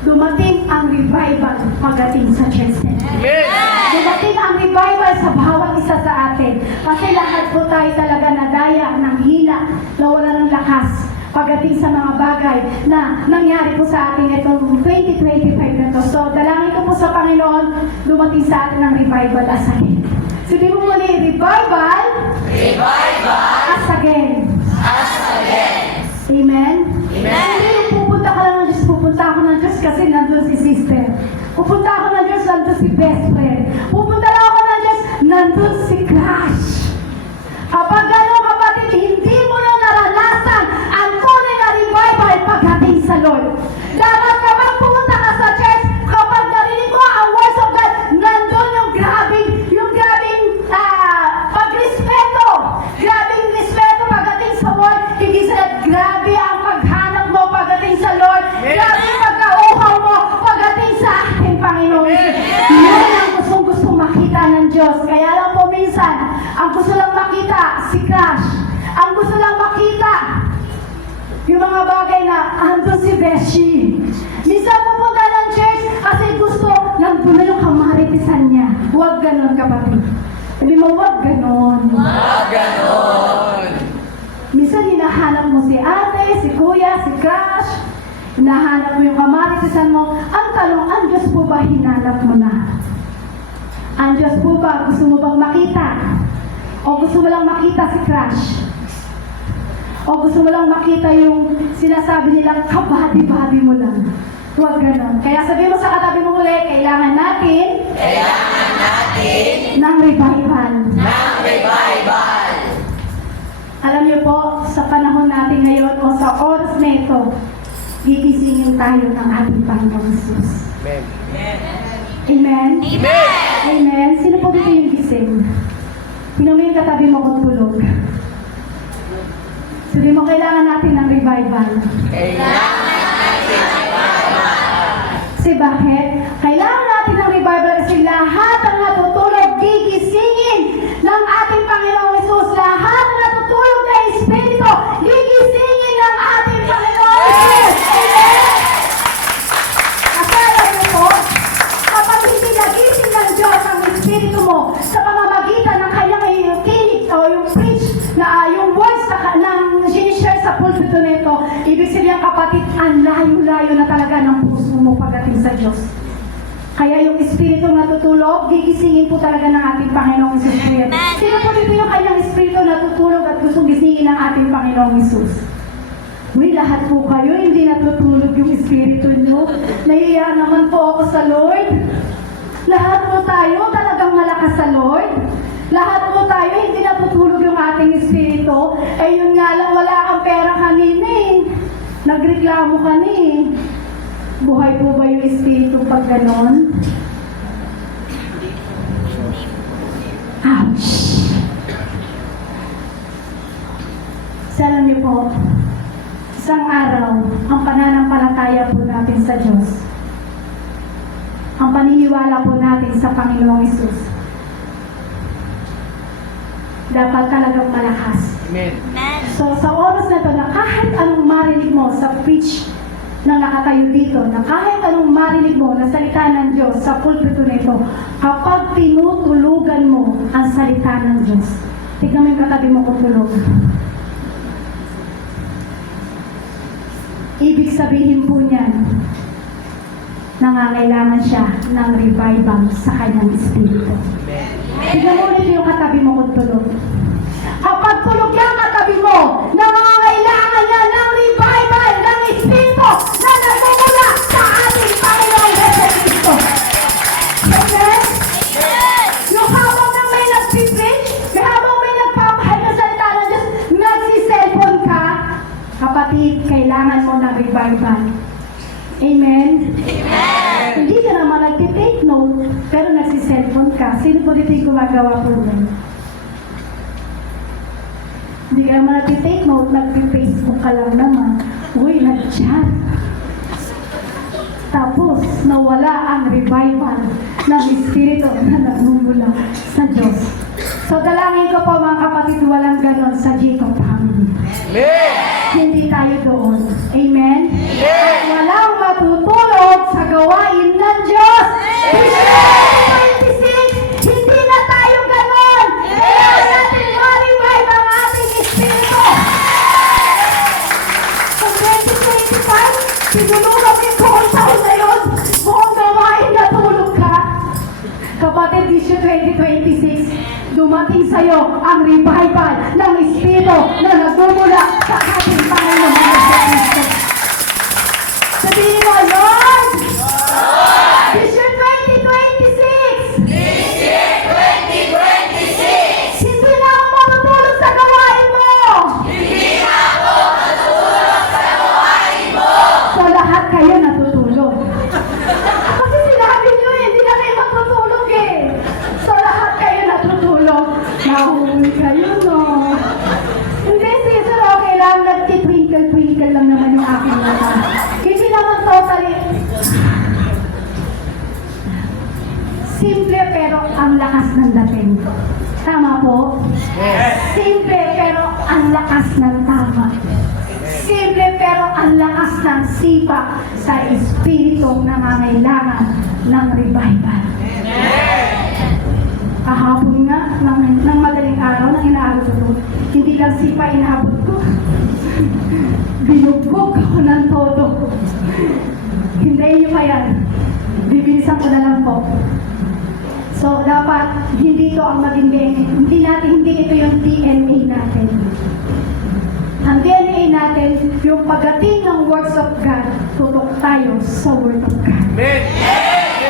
dumating ang revival pagdating sa church. Dumating ang revival sa bawat isa sa atin. Kasi lahat po tayo talaga nadaya ng hina, nawala ng lakas pagdating sa mga bagay na nangyari po sa atin itong 2025 na to. So, dalangin ko po sa Panginoon, dumating sa atin ang revival as again. Sabi mo muli, revival, as again. Amen? Hindi yung pupunta ka lang ng Diyos, pupunta ako ng Diyos kasi nandun si sister. Pupunta ako ng Diyos, nandun si best friend. Pupunta lang ako ng Diyos, nandun si crush. Kapag gano'n kapatid, hindi mo na naranasan ang tunay na revival pagdating sa Lord. Dapat kapag pumunta ka sa church, kapag narinig mo ang words of God, nandun yung grabing pagrespeto. Grabing respeto pagdating sa Lord. Hindi sa grabe ang paghanap mo pagdating sa Lord. Grabe pagkauhaw mo pagdating sa ating Panginoon. Yan ang gustong makita ng Diyos. Kaya lang po minsan, ang gusto lang makita, si crush. Ang gusto lang makita, yung mga bagay na andun si Beshi. Minsan pupunta ng church kasi gusto, nandun na yung kamaritisan niya. Huwag ganon kapatid. Sabi mo, huwag ganon. Minsan hinahanap mo si ate, si kuya, si crush. Hinahanap mo yung kamaritisan mo. Ang tanong, ang Diyos po ba hinanap mo na? Ang Diyos po ba gusto mo bang makita? O gusto mo lang makita si crush? O gusto mo lang makita yung sinasabi nilang kabady-bady mo lang? Huwag ganon. Kaya sabi mo sa katabi mo muli, kailangan natin ng revival. Alam niyo po, sa panahon natin ngayon o sa oras na ito, gigisingin tayo ng ating Panginoon Jesus. Amen? Amen? Sino po dito yung gising? Sino mo yung katabi mo kung tulog? Sabi mo, kailangan natin ng revival. bakit? Kailangan natin ng revival kasi lahat ang natutulog gigisingin ng ating Panginoong Hesus. Lahat ang natutulog na Espiritu gigisingin ng ating Panginoong Hesus. Amen? Kasi alam niyo po, kapag hindi nagising ng Diyos ang Espiritu mo sa pamamagitan ng kanyang kinig o yung preach na yung words ng sinishare sa pulpito nito, ibig sabihin kapatid, ang layo-layo na talaga ng puso mo pagdating sa Diyos. Kaya yung Espiritu natutulog, gigisingin po talaga ng ating Panginoong Hesus. Sino po dito yung kanyang Espiritu natutulog at gustong gisingin ng ating Panginoong Hesus? Uy, lahat po kayo, hindi natutulog yung Espiritu nyo. Nahiya naman po ako sa Lord. Lahat po tayo talagang malakas sa Lord. Lahat po tayo, hindi natutulog yung ating Espiritu. Eh yun nga lang, wala kang pera kanina eh. Nagreklamo ka na eh. Buhay po ba yung Espiritu pag ganon? Ouch! So, alam niyo po, isang araw, ang pananampalataya po natin sa Diyos, ang paniniwala po natin sa Panginoong Hesus, dapat talagang malakas. Amen. So, sa oras na ito, na kahit anong marinig mo sa preach na nakatayo dito, na kahit anong marinig mo na salita ng Diyos sa pulpito nito, kapag tinutulugan mo ang salita ng Diyos, tignan mo yung katabi mo kung tulog. Ibig sabihin po niyan, nangangailangan siya ng revival sa kanyang espiritu. Tignan mo ulit yung katabi mo kung tulog. Kapag tulog yung katabi mo, nangangailangan niya ng revival ng espiritu na nagmumula sa ating Panginoong Jesucristo. Amen? Yung habang na may nag-preach, habang may nagpapahal ng salita ng Diyos, nagsiselfon ka, kapatid, kailangan mo ng revival. Amen? Amen! Hindi ka naman nagtitake note, pero nagsiselfon ka. Sino po dito yung gumagawa po nun? Hindi ka naman nagtitake note, nagpi-Facebook ka lang naman. Uy, nag-chat. Tapos, nawala ang revival ng Espiritu na nagmumula sa Diyos. So, dalangin ko po mga kapatid, walang ganon sa Jacob family. Amen. Hindi tayo doon. Amen? Amen. At walang matutulog sa gawain ng Diyos. Amen. 26, hindi na tayo ganon. Kailangan natin ma-revive ang ating Espiritu. Sa 2025, sinulungan mo yung buong taon na yun. Buong gawain na tulog ka. Kapatid, this year 2026, dumating sa'yo ang revival ng Espiritu na nagmumula sa ating Panginoon Jesucristo. Sabihin mo, Lord! This year 2026! Hindi na ako matutulog sa gawain mo! So lahat kayo natutulog. Kasi sinabi nyo eh, hindi na kayo matutulog eh. So lahat kayo natutulog. Nahuwi kayo, no? Hindi, sister, okay lang. Nagtitwinkle-twinkle lang naman yung aking mata. Hindi naman totally. Simple pero ang lakas ng dating. Tama po? Yes. Simple pero ang lakas ng tama. Simple pero ang lakas ng sipa sa espiritu na nangangailangan ng revival. Kahapon nga, ng madaling araw, nang inaabot ko, hindi lang sipa inaabot ko. Binugbog ako ng todo. Hintayin niyo pa yan. Bibilisan ko na lang po. So, dapat hindi ito ang maging DNA. Hindi ito yung DNA natin. Ang DNA natin, yung pagdating ng words of God, tutok tayo sa word of God. Amen.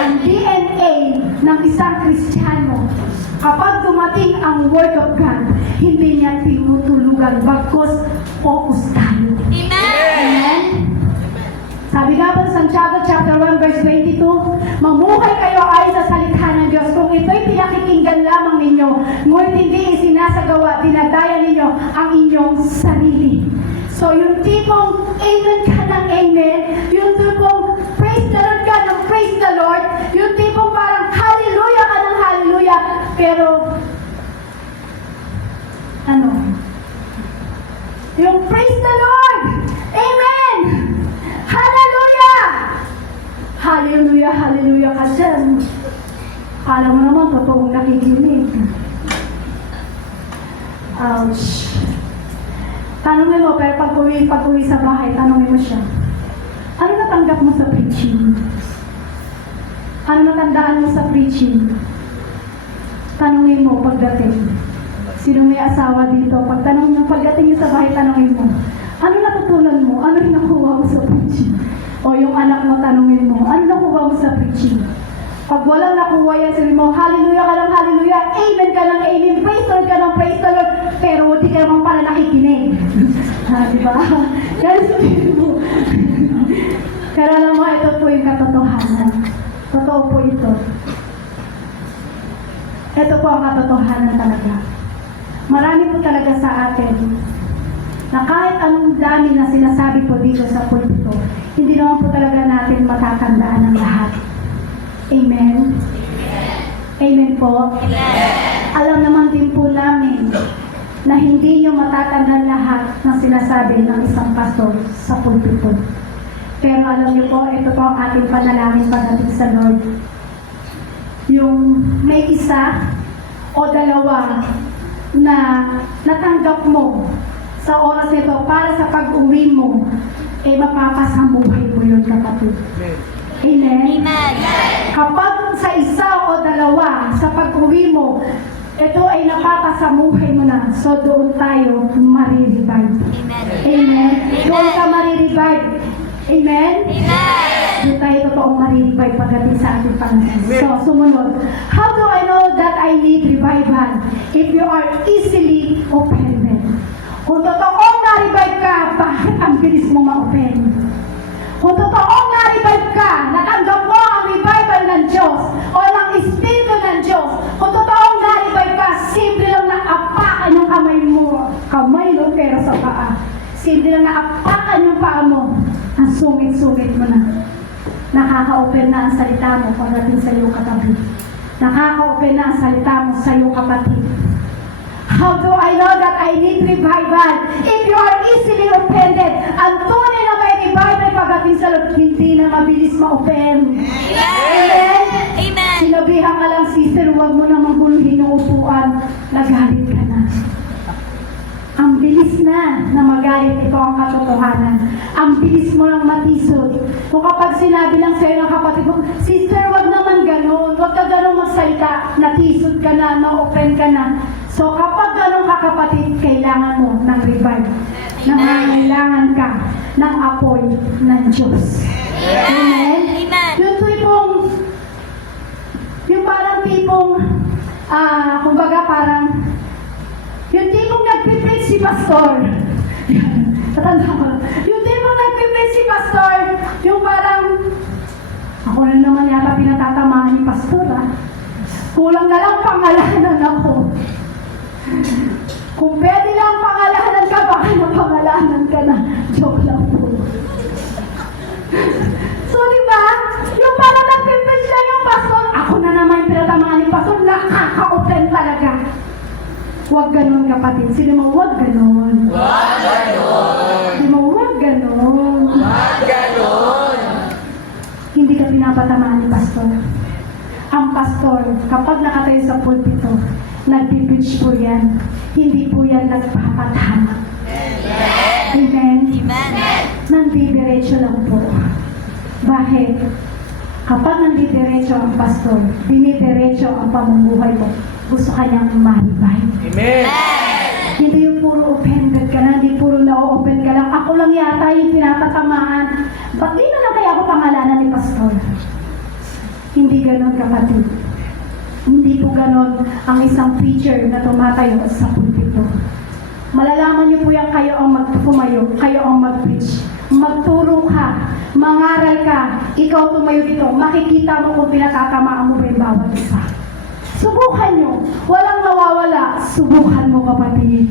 Ang DNA ng isang Kristiyano, kapag dumating ang word of God, hindi niya tinutulugan, bagkos focus tayo. Amen? Sabi nga po sa Santiago chapter 1 verse 22, mamuhay kayo ayon sa salita ng Diyos. Kung ito'y pinakikinggan lamang ninyo, ngunit hindi isinasagawa, dinadaya ninyo ang inyong sarili. So yung tipong amen ka ng amen, yung tipong praise the Lord ka ng praise praise the Lord, yung tipong parang hallelujah ka ng hallelujah, pero ano? Yung praise the Lord! Amen! Hallelujah! Hallelujah, hallelujah ka dyan. Kala mo naman, totoong nakikinig. Ouch. Tanungin mo, pero pag-uwi sa bahay, tanungin mo siya. Ano natanggap mo sa preaching? Ano natandaan mo sa preaching? Tanungin mo pagdating. Sino may asawa dito? Pagdating niyo sa bahay, tanungin mo. Ano natutunan mo? Ano nakuha mo sa preaching? O yung anak mo, tanungin mo. Ano nakuha mo sa preaching? Pag walang nakuha yan, sabi mo, hallelujah ka lang, hallelujah, amen ka lang, amen, praise the Lord ka lang, praise the Lord, pero hindi ka naman pala nakikinig. Diba? Kaya sabihin mo. Kaya alam mo, ito po yung katotohanan. Totoo po ito. Ito po ang katotohanan talaga. Marami po talaga sa atin na kahit anong dami na sinasabi po dito sa pulpito, hindi naman po talaga natin matatandaan ang lahat. Amen? Amen po? Alam naman din po namin na hindi nyo matatandaan lahat ng sinasabi ng isang pastor sa pulpito. Pero alam niyo po, ito po ang ating panalangin pagdating sa Lord. Yung may isa o dalawa na natanggap mo sa oras nito para sa pag-uwi mo, mapapasamuhay mo yun, kapatid. Amen? Amen. Kapag sa isa o dalawa sa pag-uwi mo, ito ay napapasamuhay mo na, so doon tayo marirevive. Amen. Amen? Doon ka marirevive. Amen? Amen. Doon tayo totoong marirevive pagdating sa ating Panginoon. So, sumunod. How do I know that I need revival? If you are easily offended. Kung totoong na-revive ka, bakit ang bilis mo ma-offend? Kung totoong na-revive ka, natanggap mo ang revival ng Diyos o ng Espiritu ng Diyos, kung totoong na-revive ka, simple lang naapakan yung kamay mo, pero sa paa. Simple lang naapakan yung paa mo, ang sungit-sungit mo na. Nakaka-open na ang salita mo pagdating sa iyong katabi. Nakaka-open na ang salita mo sa iyong kapatid. How do I know that I need revival? If you are easily offended, ang tunay na may revival pagdating sa Lord, hindi na mabilis ma-offend. Amen? Amen. Sinabihan ka lang, sister, huwag mo namang guluhin yung upuan. Nagalit ka na. Ang bilis na magalit, ito ang katotohanan. Ang bilis mo lang matisod. Kung kapag sinabi lang sa'yo ng kapatid mo, sister, wag naman ganun. Wag ka ganun magsalita. Natisod ka na, na-open ka na. So kapag ganun ka kapatid, kailangan mo ng revive. Nangangailangan ka ng apoy ng Diyos. Amen? Amen. Yung parang tipong, kumbaga parang, yung tipong nagpipreach si pastor. Tatanda ko. Yung tipong nagpipreach si pastor, yung parang, ako na naman yata pinatatamaan ni pastor, Kulang na lang pangalanan ako. Kung pwede lang pangalanan ka, baka napangalanan ka na. Joke lang po. So, di ba? Yung parang nagpipreach lang yung pastor, ako na naman yung pinatamaan ni pastor, nakaka-open talaga. Huwag ganon, kapatid. Sino mo, huwag ganon. Wag ganon. Sino mo, huwag ganon. Wag ganon. Hindi ka pinapatamaan ni pastor. Ang pastor, kapag nakatayo sa pulpito, nagpipreach po yan. Hindi po yan nagpapatama. Amen? Amen. Nandidiretso lang po. Bakit? Kapag nandidiretso ang pastor, dinidiretso ang pamumuhay mo, gusto ka niyang ma-revive. Amen. Hindi yung puro offended ka na, hindi puro na-open ka lang. Ako lang yata yung pinapatamaan. Ba't di na lang kaya ako pangalanan ni pastor? Hindi ganon, kapatid. Hindi po ganon ang isang preacher na tumatayo sa pulpito. Malalaman niyo po yan, kayo ang magpumayo, kayo ang mag-preach. Magturo ka, mangaral ka, ikaw tumayo dito, makikita mo kung pinatatamaan mo ba yung bawat isa. Subukan nyo. Walang mawawala. Subukan mo, kapatid.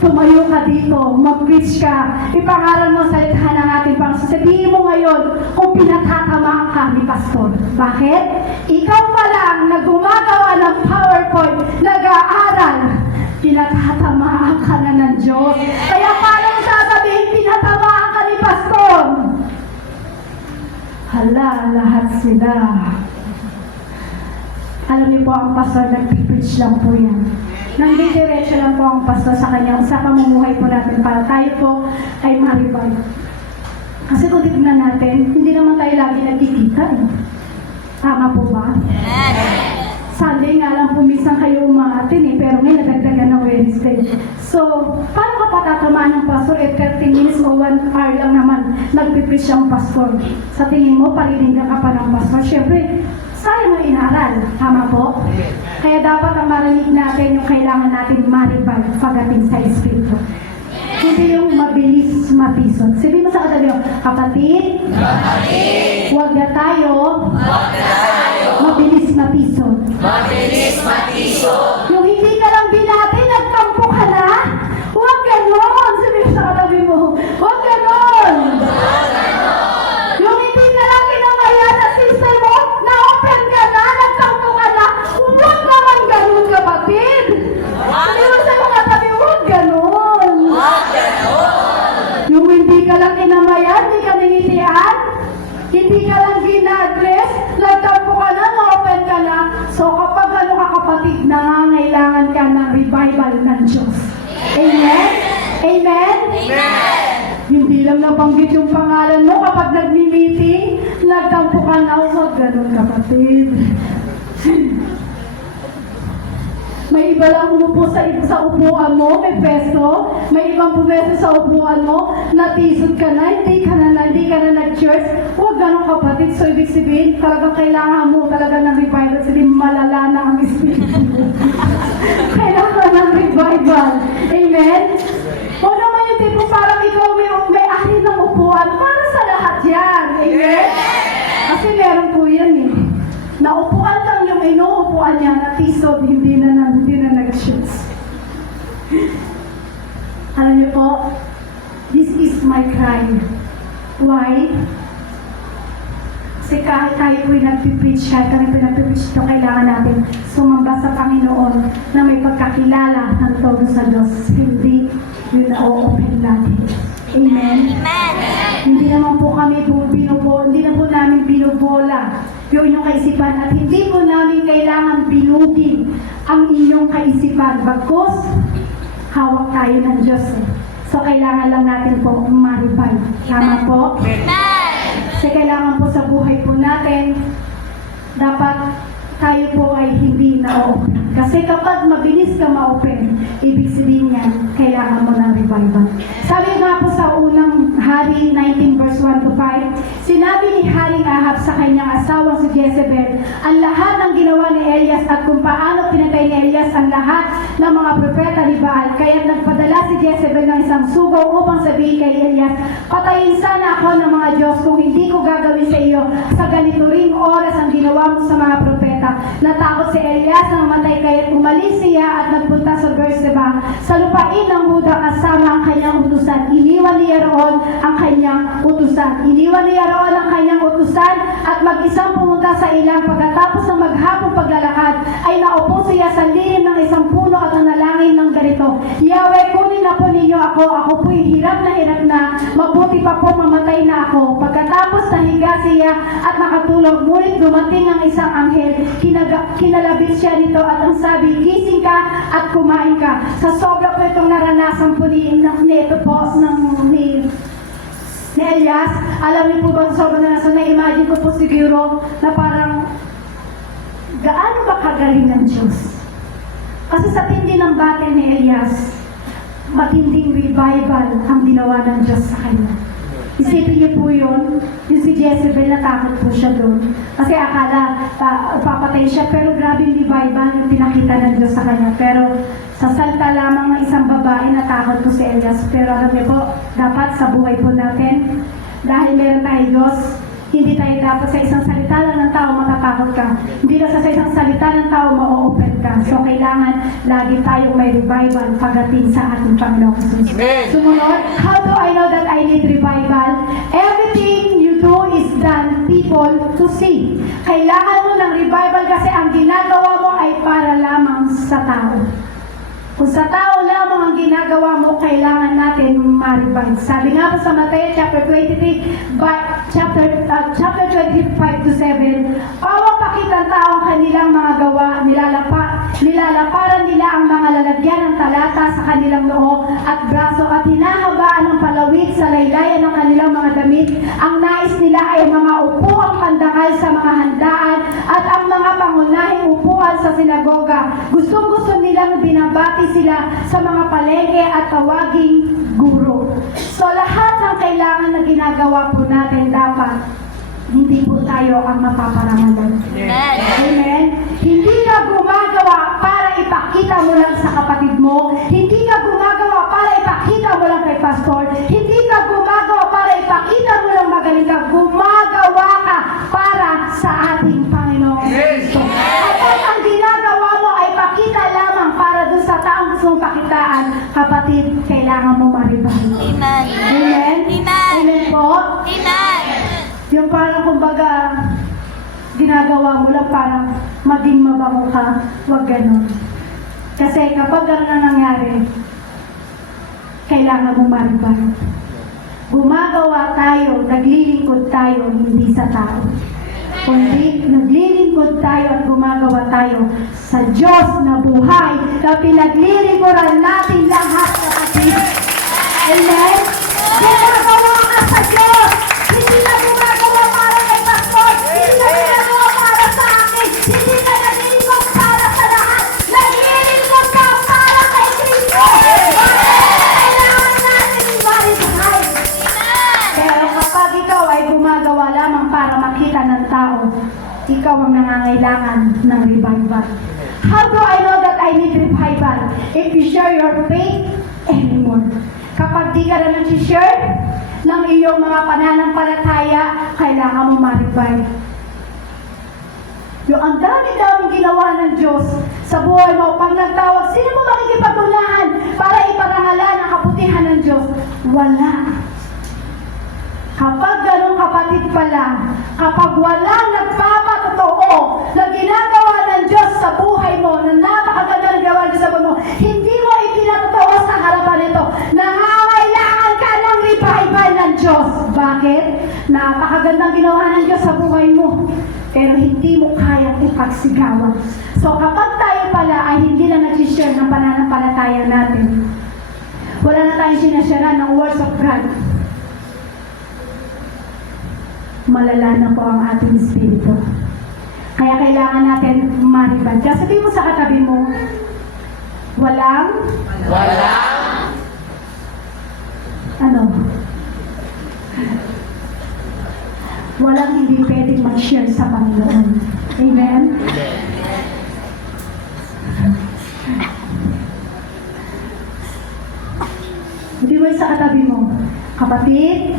Tumayo ka dito, mag-preach ka, ipangaral mo sa lithan ng ating Panginoon. Sabihin mo ngayon kung pinatatamaan ka ni Pastor. Bakit? Ikaw pa lang na gumagawa ng PowerPoint, nag-aaral, pinatatamaan ka na ng Diyos. Kaya parang sasabihin, pinatamaan ka ni Pastor. Hala, lahat sila. Alam niyo po, ang pastor nag-preach lang po yan. Nandidiretso lang po ang pastor sa kanyang sa pamumuhay po natin para tayo po ay maribay. Kasi kung tignan natin, hindi naman tayo lagi nagkikita. Tama po ba? Sunday nga lang po minsan kayo umaatin pero ngayon nadagdagan ng Wednesday. So, paano ka patatamaan ng pastor? 30 minutes o 1 hour lang naman nagpipreach ang pastor. Sa tingin mo, pariningan ka pa ng pastor. Siyempre, sayang ang inaral. Tama po? Kaya dapat ang marinig natin yung kailangan natin maribay pagdating sa Espiritu. Hindi yung mabilis matisod. Sabihin mo sa katabi mo, kapatid, huwag na tayo mabilis matisod. Yung hindi ka lang binati, nagtampo ka na, huwag ganon. Sabihin mo sa katabi mo, huwag ganon. Yung hindi ka lang kinamayan na sister mo, na-open ka na, nagtampo ka na, huwag naman ganon, kapatid. Sabihin mo sa mga katabi, huwag ganon. Yung hindi ka lang inamayan, hindi ka nangitian, hindi ka lang gina-address, nagtampo ka na, na-open ka na. So kapag ano ka kapatid, nangangailangan ka ng revival ng Diyos. Amen? Amen? Hindi lang nabanggit yung pangalan mo kapag nagmi-meeting, nagtampo ka na, huwag ganun kapatid. May iba lang umupo sa upuan mo, may peso. May ibang pumeso sa upuan mo, natisod ka na, hindi ka na nag-church. Huwag ganun kapatid. So, ibig sabihin, talagang kailangan mo talaga ng revival. Sabihin, malala na ang espiritu. Kailangan ng revival. Amen? Huwag naman yung tipo parang ikaw may ahin ng upuan. Para sa lahat yan. Amen? Kasi meron po yan eh. Naupuan lang yung inuupuan niya, natisod, hindi na nag-shoots. Alam niyo po, this is my cry. Why? Kasi kahit tayo po'y nagpipreach, kahit kami pinagpipreach ito, kailangan natin sumamba sa Panginoon na may pagkakilala ng todo sa Diyos. Hindi yun na-open natin. Amen? Hindi naman po kami hindi na po namin binubola yung inyong kaisipan at hindi po namin kailangan binugin ang inyong kaisipan. Bagkus, hawak tayo ng Diyos. So, kailangan lang natin po maribay. Tama po? Kasi kailangan po sa buhay po natin, dapat tayo po ay hindi na-open. Kasi kapag mabilis ka ma-open, ibig sabihin niya, kailangan mo ng revival. Sabi nga po sa unang Hari 19 verse 1 to 5, sinabi ni Haring Ahab sa kanyang asawang si Jezebel, ang lahat ng ginawa ni Elias at kung paano pinatay ni Elias ang lahat ng mga propeta ni Baal. Kaya nagpadala si Jezebel ng isang sugaw upang sabihin kay Elias, patayin sana ako ng mga Diyos kung hindi ko gagawin sa iyo sa ganito ring oras ang ginawa mo sa mga propeta. Natakot si Elias na mamatay kaya umalis siya at nagpunta sa Berseba sa lupain ng Huda kasama ang kanyang utusan. Iniwan niya roon ang kanyang utusan. Iniwan niya roon ang kanyang utusan at mag-isang pumunta sa ilang. Pagkatapos ng maghapong paglalakad ay naupo siya sa lilim ng isang puno at nanalangin ng ganito, Yahweh, kunin na po ninyo ako po'y hirap na, mabuti pa po mamatay na ako. Pagkatapos nahiga siya at nakatulog, ngunit dumating ang isang anghel, kinalabit siya nito at ang sabi, gising ka at kumain ka. Sa sobra po itong naranasan po ni Elias, alam niyo po ba sa sobrang naranasan, na-imagine ko po siguro na parang gaano ba kagaling ng Diyos? Kasi sa tindi ng battle ni Elias, matinding revival ang ginawa ng Diyos sa kanya. Isipin niyo po yun, yung si Jezebel, natakot po siya doon. Kasi akala papatay siya, pero grabe yung revival yung pinakita ng Diyos sa kanya. Pero sa salta lamang ng isang babae, natakot po si Elias. Pero alam niyo po, dapat sa buhay po natin, dahil meron tayo Diyos, Hindi tayo dapat sa isang salita lang ng tao matatakot ka. Hindi na sa isang salita ng tao ma-open ka. So kailangan lagi tayong may revival pagdating sa ating Panginoong Jesus. Amen. Sumunod, how do I know that I need revival? Everything you do is done people to see. Kailangan mo ng revival kasi ang ginagawa mo ay para lamang sa tao. Kung sa tao lamang ang ginagawa mo, kailangan natin ma-revive. Sabi nga po sa Mateo chapter 23, chapter 25 to 7, pawang pakitang tao ang kanilang mga gawa, nilalaparan nila ang mga lalagyan ng talata sa kanilang noo at braso at hinahabaan ng palawig sa laylayan ng kanilang mga damit. Ang nais nila ay mga upuang pandangal sa mga handaan at ang mga pangunahing upuan sa sinagoga. Gustong-gusto nilang binabati sila sa mga palengke at tawaging guro. So lahat ng kailangan na ginagawa po natin dapat hindi po tayo ang mapaparangalan. Amen. Amen? Hindi ka gumagawa para ipakita mo lang sa kapatid mo. Hindi ka gumagawa para ipakita mo lang kay pastor. Hindi ka gumagawa para ipakita mo lang magaling ka. Gumagawa ka para sa ating Panginoong Kristo. At ang ginagawa mo ay pakita lamang para dun sa taong gusto mong pakitaan. Kapatid, kailangan mo ma-revive. Amen. Amen? Amen. Amen po? Amen. Yung parang kumbaga, ginagawa mo lang parang maging mabango ka, huwag ganun. Kasi kapag gano'n na nangyari, kailangan mo ma-revive. Gumagawa tayo, naglilingkod tayo, hindi sa tao. Kundi naglilingkod tayo at gumagawa tayo sa Diyos na buhay na pinaglilingkuran natin lahat ng kapatid. Amen? Gumagawa ka sa Diyos! Hindi na gumagawa para kay pastor! Hindi na gumagawa para sa akin! Hindi na naglilingkod para sa lahat! Naglilingkod ka para kay Kristo! Kailangan natin i-verify! Pero kapag ikaw ay gumagawa lamang para makita ng tao, ikaw ang nangangailangan ng revival. How do I know that I need revival? If you share your faith anymore. Kapag di ka na nag-share ng iyong mga pananampalataya, kailangan mo ma-revive. Yung ang dami-daming ginawa ng Diyos sa buhay mo, pag nagtawag, sino mo makikipagulahan para iparangalan ang kabutihan ng Diyos? Wala. Kapag ganun kapatid pala, kapag walang nagpapatotoo na ginagawa ng Diyos sa buhay mo, na napakaganda ng gawa ng Diyos sa buhay mo, hindi mo ipinatotoo sa harapan nito, nangangailangan ka ng revival ng Diyos. Bakit? Napakagandang ginawa ng Diyos sa buhay mo, pero hindi mo kayang ipagsigawan. So kapag tayo pala ay hindi na nag-share ng pananampalataya natin, wala na tayong sinashare ng words of God, malala na po ang ating espiritu. Kaya kailangan natin ma-revive. Kaya sabihin mo sa katabi mo, walang walang hindi pwedeng mag-share sa Panginoon. Amen? Sabihin mo sa katabi mo, kapatid,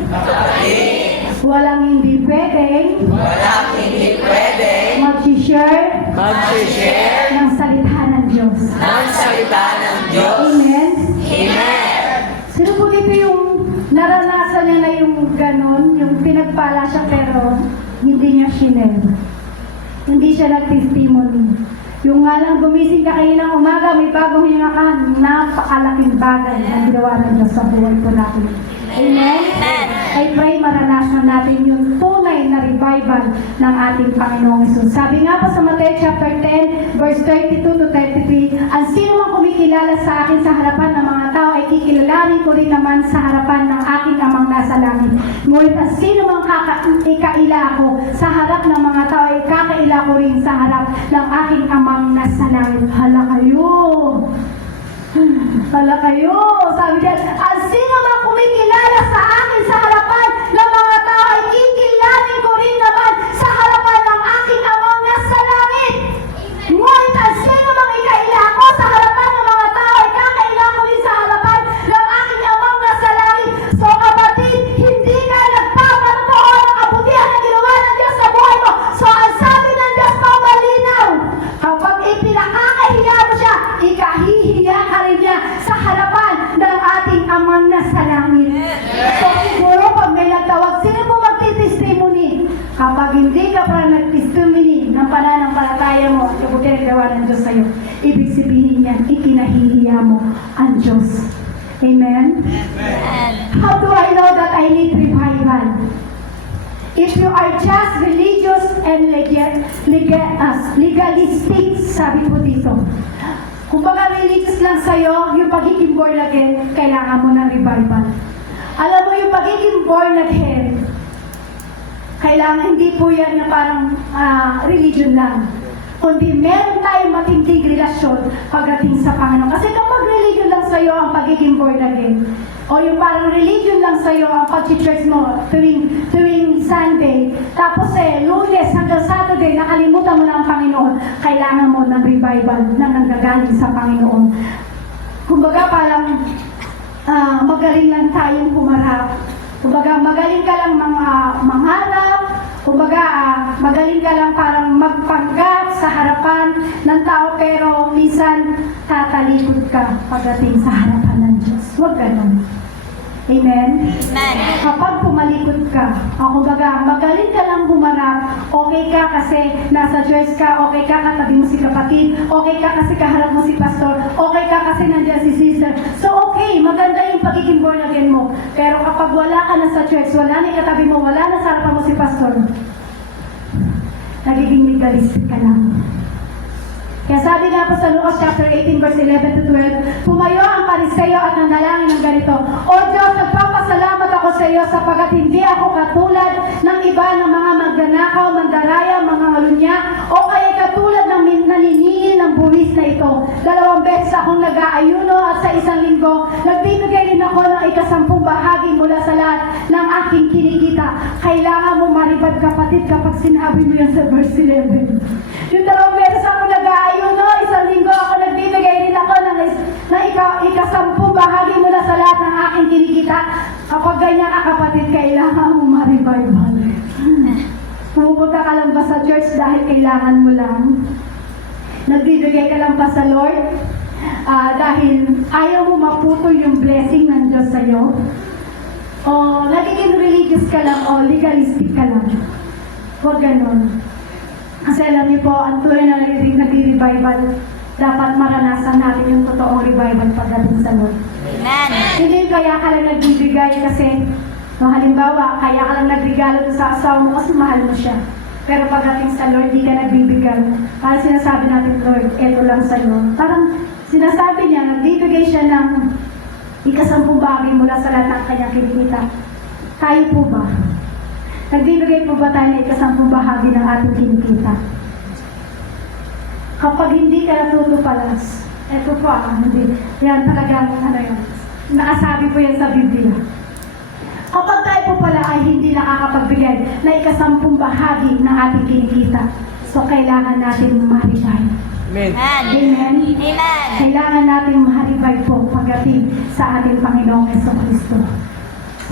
walang hindi pwedeng mag-share ng salita ng Diyos. Amen? Sino po dito yung naranasan niya na yung ganon, yung pinagpala siya pero hindi niya share? Hindi siya nag-testimony. Yung nga lang gumising ka kayo ng umaga, may bagong hinga ka, napakalaking bagay na ginawa ng Diyos sa buhay po natin. Amen? I pray maranasan natin yung tunay na revival ng ating Panginoong Jesus. Sabi nga po sa Mateo chapter 10, verse 32 to 33, ang sino mang kumikilala sa akin sa harapan ng mga tao ay kikilalanin ko rin naman sa harapan ng aking amang nasa langit. Ngunit ang sino mang ikaila ako sa harap ng mga tao ay kakaila ko rin sa harap ng aking amang nasa langit. Hala kayo! Hala kayo! Sabi diyan, ang sino mang kumikilala sa akin sa harapan ng mga tao ay kikilanin ko rin naman sa harapan ng aking amang nasa langit. Ngunit ang sino mang ikaila ako sa harapan ng mga tao ay kakaila ko rin sa harapan ng aking amang nasa langit. So kapatid, hindi ka nagpapatotoo ng kabutihan na ginawa yan, ikinahihiya mo ang Diyos. Amen? Amen. How do I know that I need revival? If you are just religious and legalistic, sabi po dito. Kung baga religious lang sa'yo, yung pagiging born again, kailangan mo ng revival. Alam mo, yung pagiging born again, kailangan hindi po yan na parang religion lang. Kundi meron tayong matinding relasyon pagdating sa Panginoon. Kasi kapag religion lang sa'yo ang pagiging born again, o yung parang religion lang sa'yo ang pag-church mo tuwing Sunday, tapos Lunes hanggang Saturday, nakalimutan mo na ang Panginoon, kailangan mo ng revival na nanggagaling sa Panginoon. Kumbaga parang magaling lang tayong humarap. Kumbaga magaling ka lang mangarap. Kumbaga magaling ka lang parang magpanggap sa harapan ng tao, pero minsan tatalikod ka pagdating sa harapan ng Diyos. Huwag ganun. Amen? Amen. Kapag pumalikod ka, kumbaga magaling ka lang humarap, okay ka kasi nasa church ka, okay ka katabi mo si kapatid, okay ka kasi kaharap mo si pastor, okay ka kasi nandiyan si sister. So okay, maganda yung pagiging born again mo. Pero kapag wala ka na sa church, wala na katabi mo, wala na sa harapan mo si pastor, nagiging legalistic ka lang. Kaya sabi nga po sa Lucas chapter 18 verse 11 to 12, pumayo ang Pariseo at nanalangin ng ganito, O Diyos, nagpapasalamat ako sa iyo sapagat hindi ako katulad ng iba ng mga magnanakaw, mandaraya, mga ngalunya, o kaya katulad ng naniningil ng buwis na ito. 2 beses akong nag-aayuno at sa isang linggo, nagbibigay rin ako ng 10 bahagi mula sa lahat ng aking kinikita. Kailangan mo maribad kapatid kapag sinabi mo yan sa verse 11. Yung 2 beses ako nag-aayuno, isang linggo ako nagbibigay rin ako ng 10 bahagi mula sa lahat ng aking kinikita. Kapag ganyan ka kapatid, kailangan mo ma-revival. Pumupunta ka lang ba sa church dahil kailangan mo lang? Nagbibigay ka lang ba sa Lord? Dahil ayaw mo maputol yung blessing ng Diyos sa'yo? O nagiging religious ka lang o legalistic ka lang? Huwag ganon. Kasi alam niyo po, ang tunay na nag-revival, dapat maranasan natin yung totoong revival pagdating sa Lord. Amen. Hindi kaya ka lang nagbibigay kasi, halimbawa, kaya ka lang nagbigalo sa asawa mo kasi mahal mo siya. Pero pagdating sa Lord, di ka nagbibigay. Parang sinasabi natin, Lord, eto lang sa'yo. Parang sinasabi niya, nagbibigay siya ng 10 bagay mula sa lahat ng kanyang kinikita. Tayo po ba? Nagbibigay po ba tayo ng 10 bahagi ng ating kinikita? Kapag hindi ka natutupalas, eto po hindi. Yan talagang, yan. Nakasabi po yan sa Biblia. Kapag tayo po pala ay hindi nakakapagbigay na 10 bahagi ng ating kinikita, so kailangan natin ma-revive. Amen. Amen? Amen. Kailangan natin ma-revive po pagdating sa ating Panginoong Jesucristo.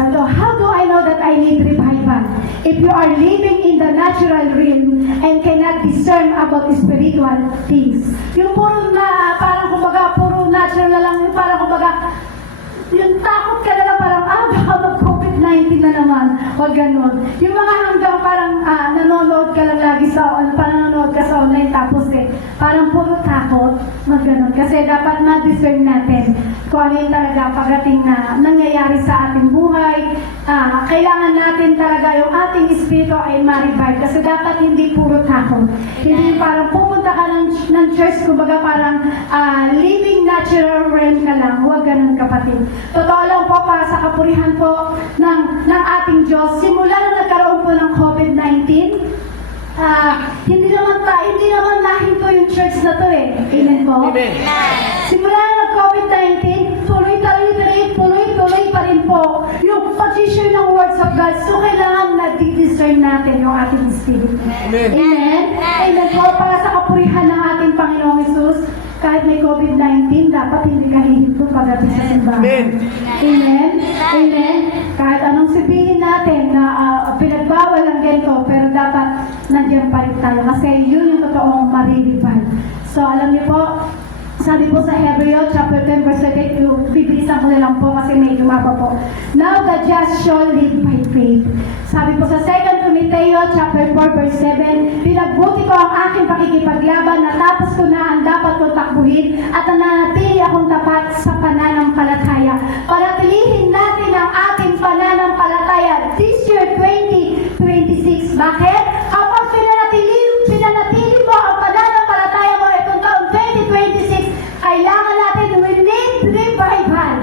So, how do I know that I need revival? If you are living in the natural realm and cannot discern about spiritual things. Yung puro na, parang kumbaga, puro natural na lang, yung parang kumbaga, yung takot ka na lang parang, baka mag-COVID-19 na naman, o ganun. Yung mga hanggang parang nanonood ka lang lagi sa, parang nanonood ka sa online, tapos parang puro takot, mag ganun. Kasi dapat ma-discern natin kung ano yung talaga pagdating na nangyayari sa ating buhay. Kailangan natin talaga yung ating espiritu ay ma-revive. Kasi dapat hindi puro takot. Hindi yung parang pumunta ka ng church, kumbaga parang living natural realm ka lang. Huwag ganun kapatid. Totoo lang po, para sa kapurihan po ng ating Diyos, simula na nagkaroon po ng COVID-19, hindi naman nahinto yung church na to eh. Amen po? Amen. Simula na nag-COVID-19, tuloy pa rin po yung pag-share ng words of God. So, kailangan na-discern natin yung ating spirit. Amen. Amen? Amen po, para sa kapurihan ng ating Panginoong Hesus, kahit may COVID-19, dapat hindi ka hihinto pagdating sa simbahan. Amen. Amen? Amen? Kahit anong sabihin natin na pinagbawal ang ganito, pero dapat nandiyan pa rin tayo. Kasi yun yung totoong mariripal. So, alam niyo po, sabi po sa Hebreo chapter 10 verse 38, bibilisan ko na lang po kasi medyo mapa po. Now the just shall live by faith. Sabi po sa 2 Timoteo chapter 4 verse 7, pinagbuti ko ang aking pakikipaglaban, natapos ko na ang dapat kong takbuhin, at nananatili akong tapat sa pananampalataya. Panatilihin natin ang ating pananampalataya this year 2026. Bakit? Kapag pinanatili mo ang pananampalataya mo itong taong 2026, kailangan natin we need revival.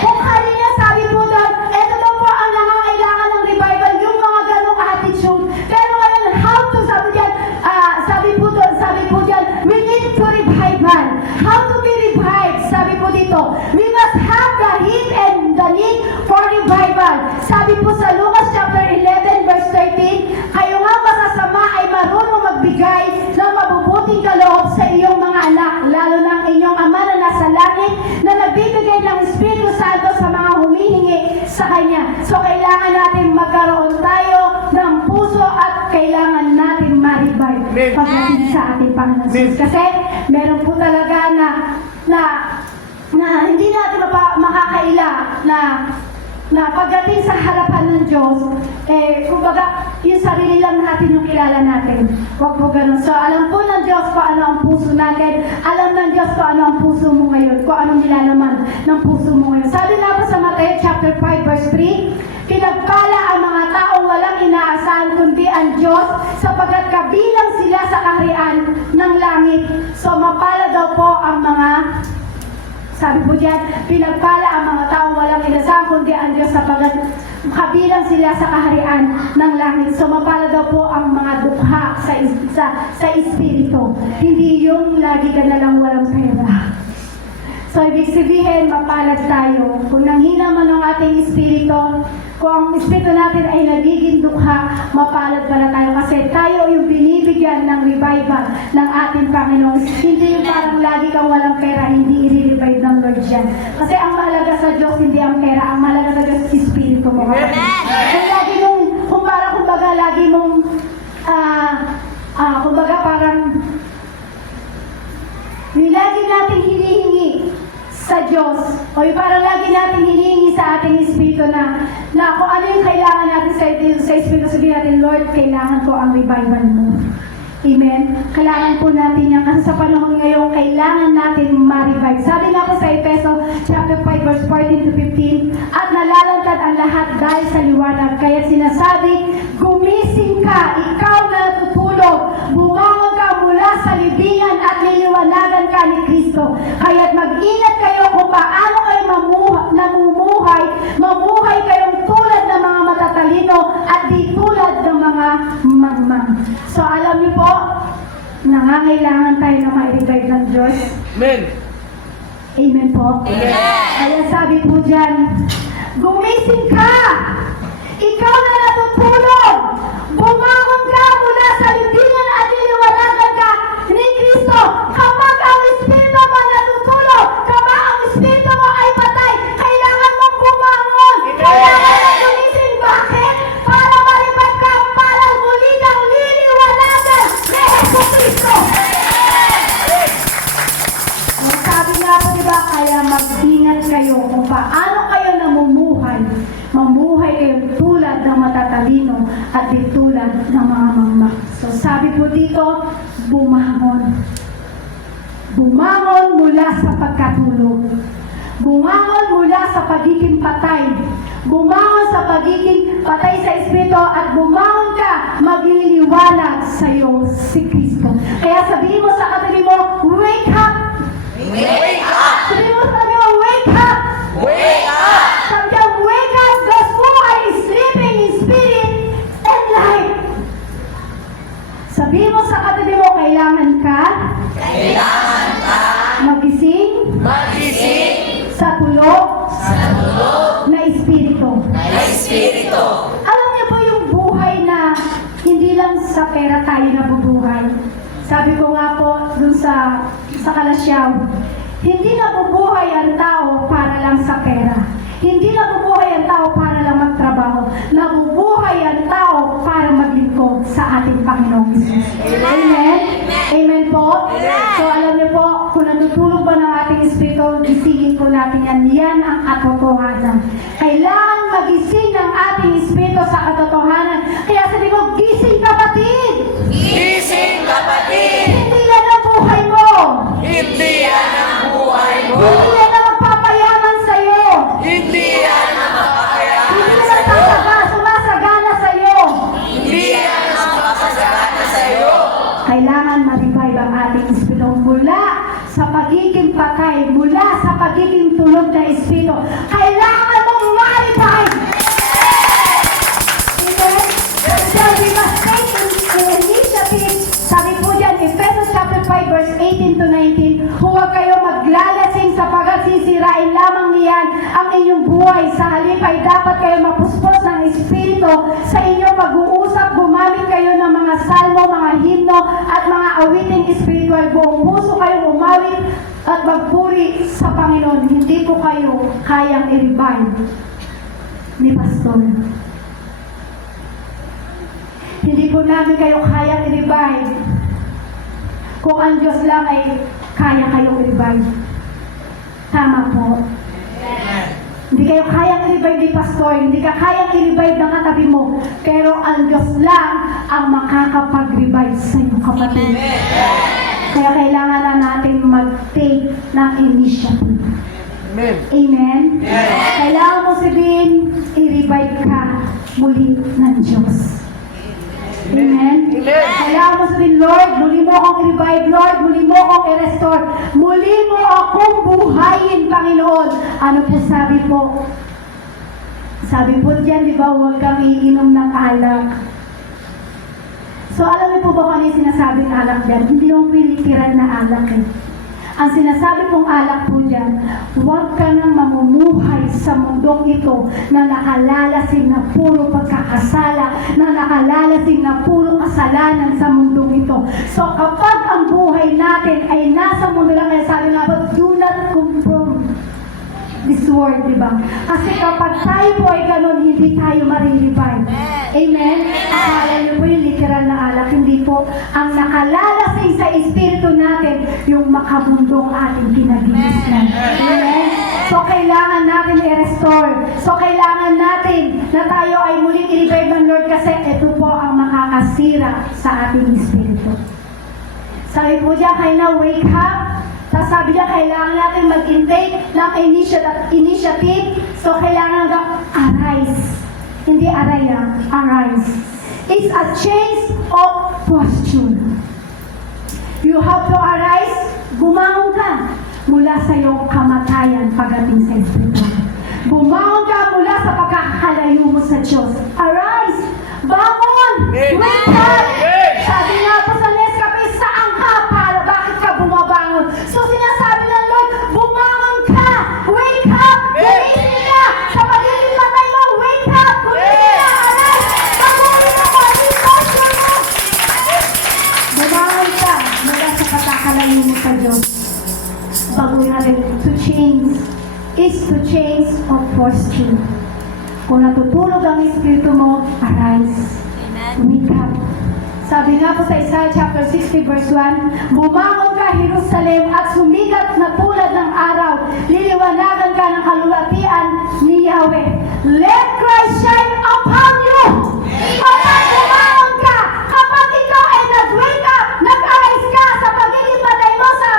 Kung kanina sabi po doon, ito daw po ang nangangailangan ng revival, yung mga ganong attitude. Pero ngayon, how to, sabi po dyan, we need to revival. How to be revived? Sabi po dito, we must have the heat and the need for revival. Sabi po sa Lucas chapter 11 verse 13, kayo nga masasama ay marunong magbigay ng mabubuting kaloob sa iyong mga anak, lalo na ang inyong Ama na nasa langit, na nagbibigay ng Espiritu Santo sa mga humihingi sa Kanya. So, kailangan natin magkaroon tayo ng puso at kailangan natin ma-revive pagdating sa ating Panginoon Jesus. Kasi, meron po talaga na hindi natin makakaila na pagdating sa harapan ng Diyos, kumbaga, yung sarili lang natin yung kilala natin. Huwag po ganun. So, alam po ng Diyos kung ano ang puso natin. Alam ng Diyos kung ano ang puso mo ngayon. Kung anong nilalaman ng puso mo ngayon. Sabi nga po sa Mateo chapter 5 verse 3, pinagpala ang mga taong walang inaasahan kundi ang Diyos, sapagkat kabilang sila sa kaharian ng langit. So, mapala daw po ang mga, sabi po diyan, pinagpala ang mga taong walang inasahan kundi ang Diyos, sapagkat kabilang sila sa kaharian ng langit. So mapala daw po ang mga dukha sa espiritu. Hindi yung lagi ka na lang walang pera. So ibig sabihin, mapalad tayo. Kung nanghina man ang ating espiritu, kung ang espiritu natin ay nagiging dukha, mapalad pala tayo. Kasi tayo yung binibigyan ng revival ng ating Panginoon. Hindi yung parang lagi kang walang pera, hindi i-revive ng Lord yan. Kasi ang mahalaga sa Diyos, hindi ang pera. Ang mahalaga sa Diyos, espiritu mo. Kung lagi mong, kumbaga, lagi mong, kumbaga parang, lagi natin hinihingi sa Diyos, o yung parang lagi natin hinihingi sa ating espiritu na kung ano yung kailangan natin sa espiritu, sabihin natin, Lord, kailangan ko ang revival mo. Amen? Kailangan po natin yan kasi sa panahon ngayon, kailangan natin ma-revive. Sabi nga po sa Efeso chapter 5 verse 14 to 15, at nalalantad ang lahat dahil sa liwanag. Kaya sinasabi, gumising ka, ikaw na natutulog, bumangon ka mula sa libingan at liliwanagan ka ni Kristo. Kaya't mag-ingat kayo kung paano kayo mamuhay kayong tulad ng mga matatalino at di tulad ng mga mangmang. So alam niyo po, nangangailangan tayo na ma-revive ng Diyos. Amen. Amen po. Amen. Kaya sabi po dyan, gumising ka! Ikaw na natutulog! Bumangon ka mula sa libingan at liliwanagan ka ni Kristo. Kapag ang Espiritu mo natutulog, kapag ang Espiritu mo ay patay, kailangan mong bumangon. Kailangan mong gumising. Bakit? Para ma-revive ka, para muli kang liliwanagan ni Jesucristo. Sabi nga po, diba, kaya mag-ingat kayo kung paano kayo namumuhay. Mamuhay kayong tulad ng matatalino at di tulad ng mga mangmak. So sabi po dito, bumangon. Bumangon mula sa pagkatulog. Bumangon mula sa pagiging patay. Bumangon sa pagiging patay sa Espiritu at bumangon ka, magliliwanag sa iyo si Kristo. Kaya sabihin mo sa katabi mo, wake up! Wake up! Sabihin mo sa katabi mo, wake up! Wake up! Sabi niya, wake up, those who are sleeping in spirit and life. Sabihin mo sa katabi mo, kailangan ka magising sa tulog na espiritu. Alam niyo po yung buhay na hindi lang sa pera tayo nabubuhay. Sabi ko nga po dun sa Kalasyaw, hindi nabubuhay ang tao para lang sa pera. Hindi nabubuhay ang tao para lang magtrabaho. Nabubuhay ang tao para maglingkod sa ating Panginoong Jesus. Amen? Amen po? So alam niyo po, kung natutulog ba ng ating espiritu, gisingin po natin yan. Yan ang katotohanan. Kailangan magising ng ating espiritu sa katotohanan. Kaya sabi ko, gising kapatid! Gising kapatid! Hindi yan ang buhay mo! Hindi yan ang buhay mo! Hindi yan ang magpapayaman sa'yo! Hindi yan ang mapapayaan Hindi yan sa'yo! ang sumasagana sa'yo! Hindi yan ang mapapasagana sa'yo! Kailangan ma-revive ang ating espiritu mula sa pagiging patay, mula sa pagiging tulog na espiritu. Kailangan mong ma-revive! Amen? So we must take an initiative. Sabi po dyan, Ephesians chapter 5 verse 18 to 19, huwag kayo maglalasing sapagkat sisirain lamang niyan ang inyong buhay. Sa halip ay dapat kayo mapuspos ng espiritu sa inyong pag-uusap. Gumamit kayo ng mga salmo, mga himno at mga awiting espiritual. Buong puso kayong umawit at magpuri sa Panginoon. Hindi po kayo kayang i-revive ni Pastor. Hindi po namin kayo kayang i-revive. Kung ang Diyos lang ay kaya kayong i-revive. Tama po. Hindi kayo kayang i-revive ni Pastor. Hindi ka kayang i-revive ng katabi mo. Pero ang Diyos lang ang makakapag-revive sa iyo, kapatid. Kaya kailangan na natin mag-take ng initiative. Amen. Amen? Kailangan mo sabihin, i-revive ka muli ng Diyos. Amen? Kailangan mo sabihin, Lord, muli mo akong i-revive. Lord, muli mo akong i-restore. Muli mo akong buhayin, Panginoon. Ano po sabi po? Sabi po dyan, di ba, huwag kang iinom ng alak. So, alam niyo po ba kung ano yung sinasabing alak dyan? Hindi yung literal na alak eh. Ang sinasabi kong alak po dyan, huwag ka nang mamumuhay sa mundong ito na nakalalasing na puro pagkakasala, na nakalalasing na puro kasalanan sa mundong ito. So kapag ang buhay natin ay nasa mundo lang, kaya sabi nga po, do not conform this world, di ba? Kasi kapag tayo po ay ganun, hindi tayo marirevive. Amen? Akala niyo po yung literal na alak, hindi po. Ang nakalalasing sa espiritu natin, yung makabundong ating kinagisnan. Amen? So, kailangan natin i-restore. So, kailangan natin na tayo ay muling i-revive ng Lord kasi ito po ang makakasira sa ating espiritu. Sabi po dyan, kaya na wake up. Tapos sabi niya, kailangan natin mag-intake ng initiative. So, kailangan ka arise. Hindi araya, arise. It's a change of posture. You have to arise, bumangon ka mula sa iyong kamatayan pagdating sa Espiritu. Bumangon ka mula sa pagkakalayo mo sa Diyos. Arise! Bangon! Wake up! Sabi nga po sa Nescafe, saan ka para bakit ka bumabangon? So sinasabi ng Lord, bumangon ka! Wake up! Gumising ka! Sa pagiging patay mo, wake up! Gumising ka! Arise! Pagulin ako! Posture mo! Bumangon ka mula sa pagkakalayo mo sa Diyos. Bago natin to change is to change of posture. Kung natutulog ang espiritu mo, arise. Wake up. Sabi nga po sa Isaiah chapter 60 verse 1, bumangon ka Jerusalem at sumikat na tulad ng araw. Liliwanagan ka ng kalulatian ni Yahweh. Let Christ shine upon you. Kapag bumangon ka, kapag ikaw ay nag-wake up, nag-arise ka sa pagiging patay mo sa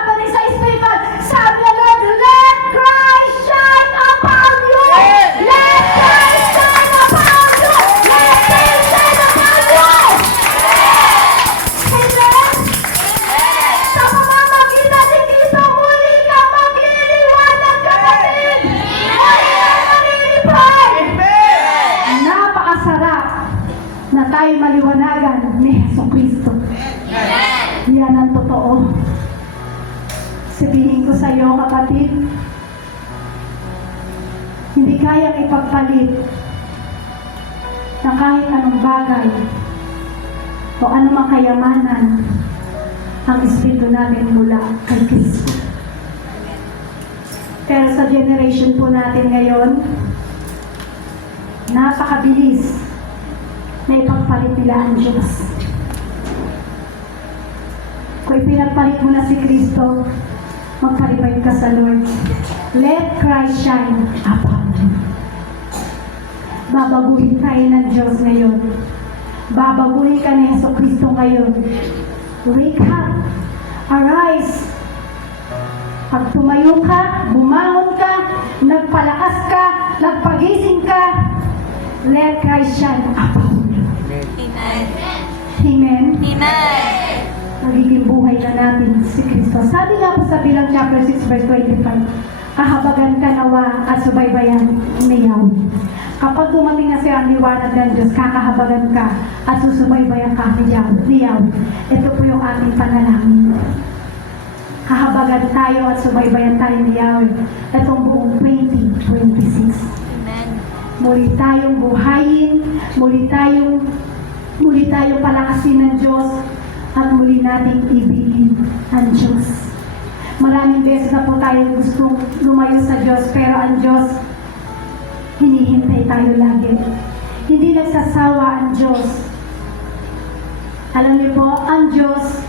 spiritual, sabi ng Lord, let Christ shine upon you. Let Christ shine upon you. Let Christ shine upon you. Amen? Sa pamamagitan ni Cristo, muli ka magliliwanag, kapatid. Muli ka malilipay. Napakasarap na tayo maliwanagan ni Jesucristo. Yan ang totoo. Sabihin ko sa iyo, kapatid, hindi kayang ipagpalit na kahit anong bagay o anumang kayamanan ang espiritu natin mula kay Kristo. Pero sa generation po natin ngayon, napakabilis na ipagpalit nila ang Diyos. Kung ipinagpalit mo na si Kristo, magpa-revive ka sa Lord. Let Christ shine upon you. Babaguhin tayo ng Diyos ngayon. Babaguhin ka ni Yeso Cristo ngayon. Wake up. Arise. Pag tumayo ka, bumangon ka, nagpalakas ka, nagpagising ka, let Christ shine upon you. Amen. Amen. Amen. Magiging buhay na natin si Kristo. Sabi nga po sa Bilang chapter 6 verse 25, kahabagan ka nawa at subaybayan ni Yahweh. Kapag dumating na siya ang liwanag ng Diyos, kakahabagan ka at susubaybayan ka ni Yahweh. Ito po yung ating panalangin. Kahabagan tayo at subaybayan tayo ni Yahweh. Itong buong 2026. Amen. Muli tayong buhayin, muli tayong palakasin ng Diyos, at muli nating ibigin ang Diyos. Maraming beses na po tayo gustong lumayo sa Diyos, pero ang Diyos, hinihintay tayo lagi. Hindi nagsasawa ang Diyos. Alam niyo po, ang Diyos,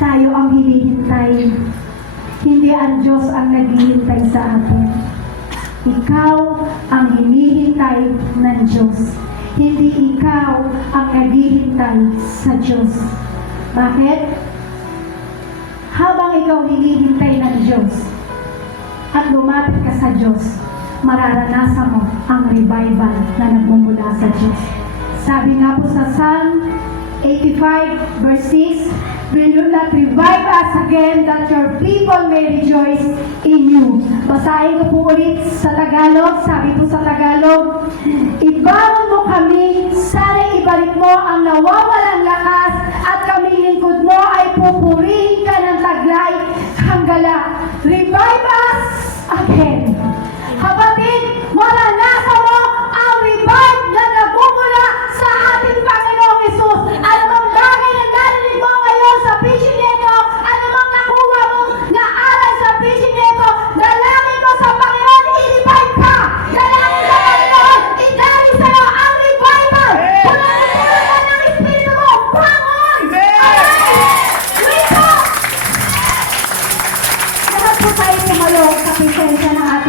tayo ang hinihintay. Hindi ang Diyos ang naghihintay sa atin. Ikaw ang hinihintay ng Diyos. Hindi ikaw ang naghihintay sa Diyos. Bakit? Habang ikaw hinihintay ng Diyos at lumapit ka sa Diyos, mararanasan mo ang revival na nagmumula sa Diyos. Sabi nga po sa Psalm 85 verse 6, will you not revive us again that your people may rejoice in you? Basahin ko po ulit sa Tagalog. Sabi po sa Tagalog, ibangon mo kami, sana ibalik mo ang nawawalang lakas at kaming lingkod mo ay pupurihin ka ng taglay hanggala. Revive us again. Kapatid, maranasan mo ang revive na nagmumula sa ating Panginoong Hesus. Anumang bagay na narinig mo ngayon sa preaching nito, anumang nakuha mo na aral sa preaching nito, dalangin ko sa Panginoon, i-revive ka. Dalangin sa Panginoon, idali sa'yo ang revival. Pulang-pulang ka ng Espiritu mo, bangon! Wake up! Lahat po tayo tumalong sa presensya ng ating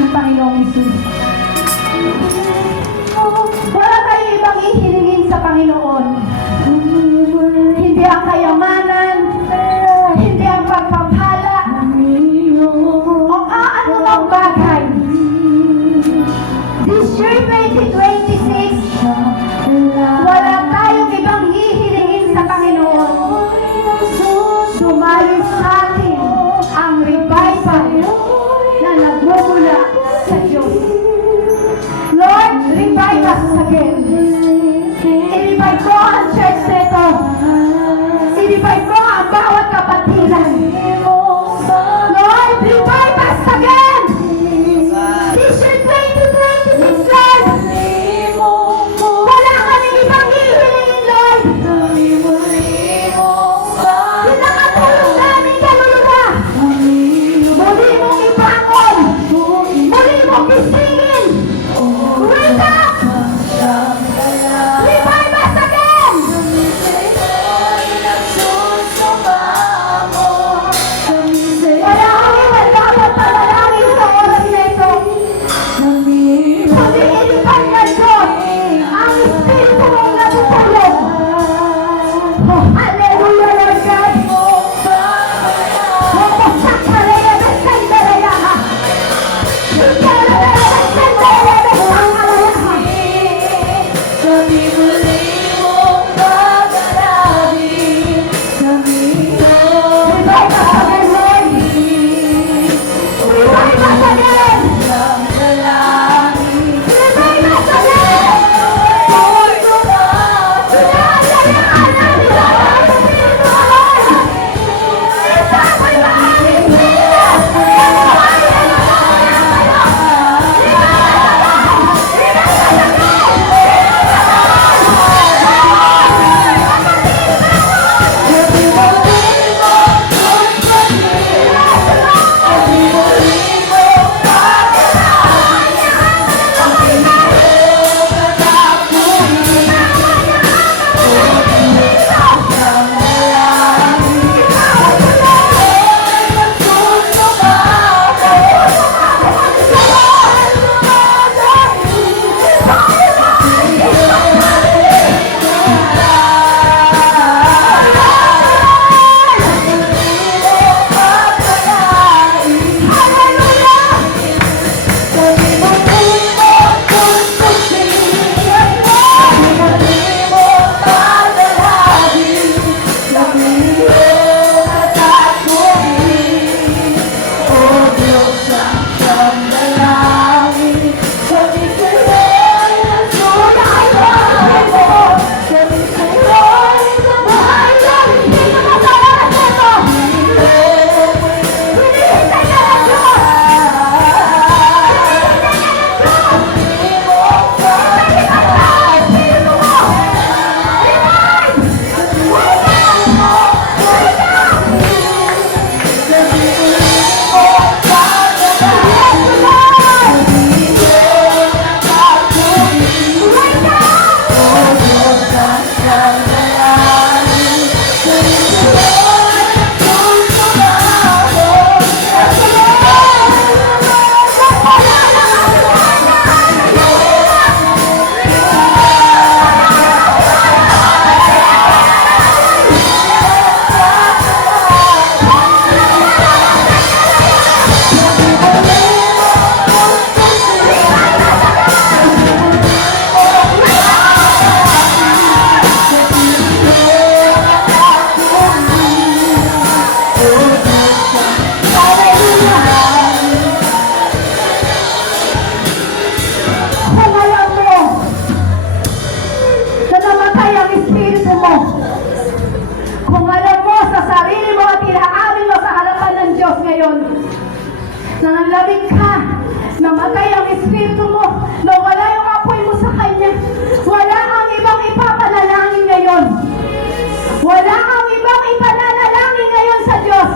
Nanganlamig ka. Namatay ang espiritu mo. Nawala yung apoy mo sa Kanya. Wala kang ibang ipapanalangin ngayon. Wala kang ibang ipananalangin ngayon sa Diyos.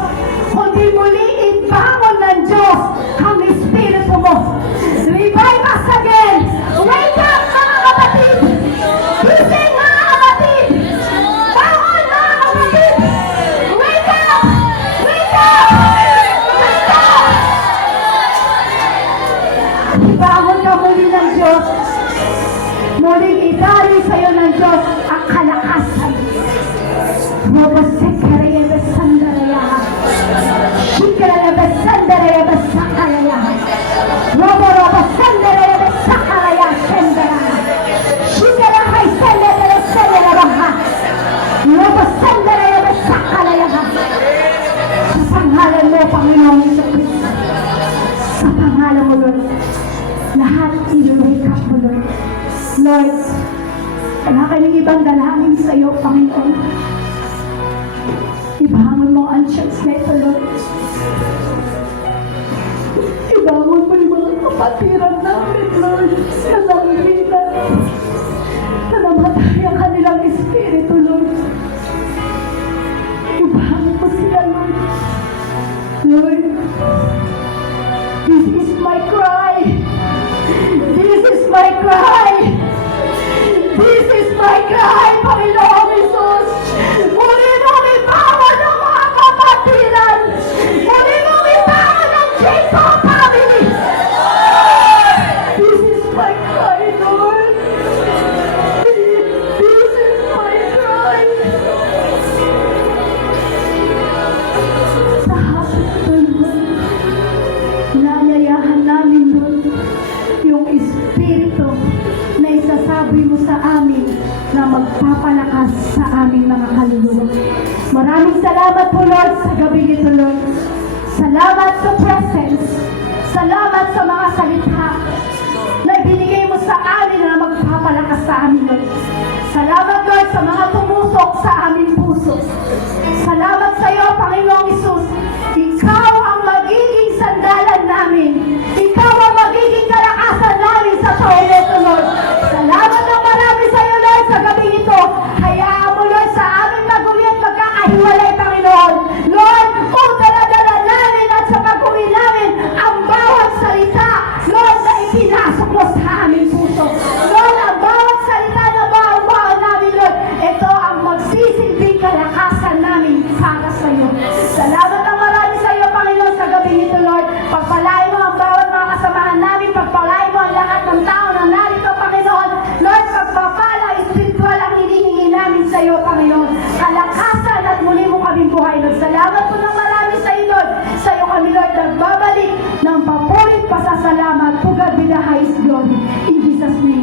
Kundi muli ibangon ng Diyos ang espiritu mo. Revive us again. Wake up mga kapatid. Gising mga kapatid. Bangon mga kapatid. Wake up. Wake up. Wake up. Ibangon ka muli ng Diyos. Muling idali sa'yo ng Diyos ang kalakasan. Robosekaraya besandaraya. Shikaraya besandaraya besakaraya. Robosandaraya besakaraya sendara. Shikaraya sendara sendara baha. Robosandaraya besakaraya. Sa pangalan mo, Panginoon Jesucristo. Sa pangalan mo, Lord. Lahat i-wake up mo, Lord. Lord, wala kaming ibang dalangin sa iyo, Panginoon. Ibangon mo ang church na ito, Lord. Ibangon mo yung mga kapatiran namin, Lord, na nangilan, na namatay ang kanilang espiritu, Lord. Ibangon mo sila, Lord. Lord, this is my cry. This is my cry. This is my cry, Panginoong Jesus. Muli mong ibangon ang mga kapatiran. Muli mong ibangon ang Jacob family. This is my cry, Lord. This is my cry. Sa hapit ko, Lord, inaanyayahan namin, Lord, yung espiritu na isasabi mo sa amin na magpapalakas sa aming mga kaluluwa. Maraming salamat po, Lord, sa gabi nito, Lord. Salamat sa presence. Salamat sa mga salita na binigay mo sa amin na magpapalakas sa amin, Lord. Salamat, Lord, sa mga tumusok sa aming puso. Salamat sa iyo, Panginoong Isus. Ikaw ang magiging sandalan namin. Ikaw ang magiging kalakasan namin sa taon nito, Lord. Salamat ng marami sa iyo, Lord, sa gabi ito. Hayaan mo, Lord, sa aming mag-uwi at magkakahiwalay, Panginoon. Lord, kung dala-dala namin at sa pag-uwi namin ang bawat salita, Lord, na ipinasok mo sa aming puso. Lord, ang bawat salita na bawal namin, Lord, ito ang magsisilbing kalakasan namin para sa iyo. Salamat ng marami sa iyo, Panginoon, sa gabi nito, Lord. Pagpalain mo ang bawat mga kasamahan namin, pagpalain mo ang lahat ng tao na narito, Panginoon. Lord, pagpapala, espiritual ang hinihingi namin sa iyo, Panginoon. Kalakasan at muli mo kaming buhay, Lord. Salamat po ng marami sa iyo, Lord. Sa iyo kami, Lord, nagbabalik ng papurit pasasalamat. To God be the highest glory. In Jesus' name.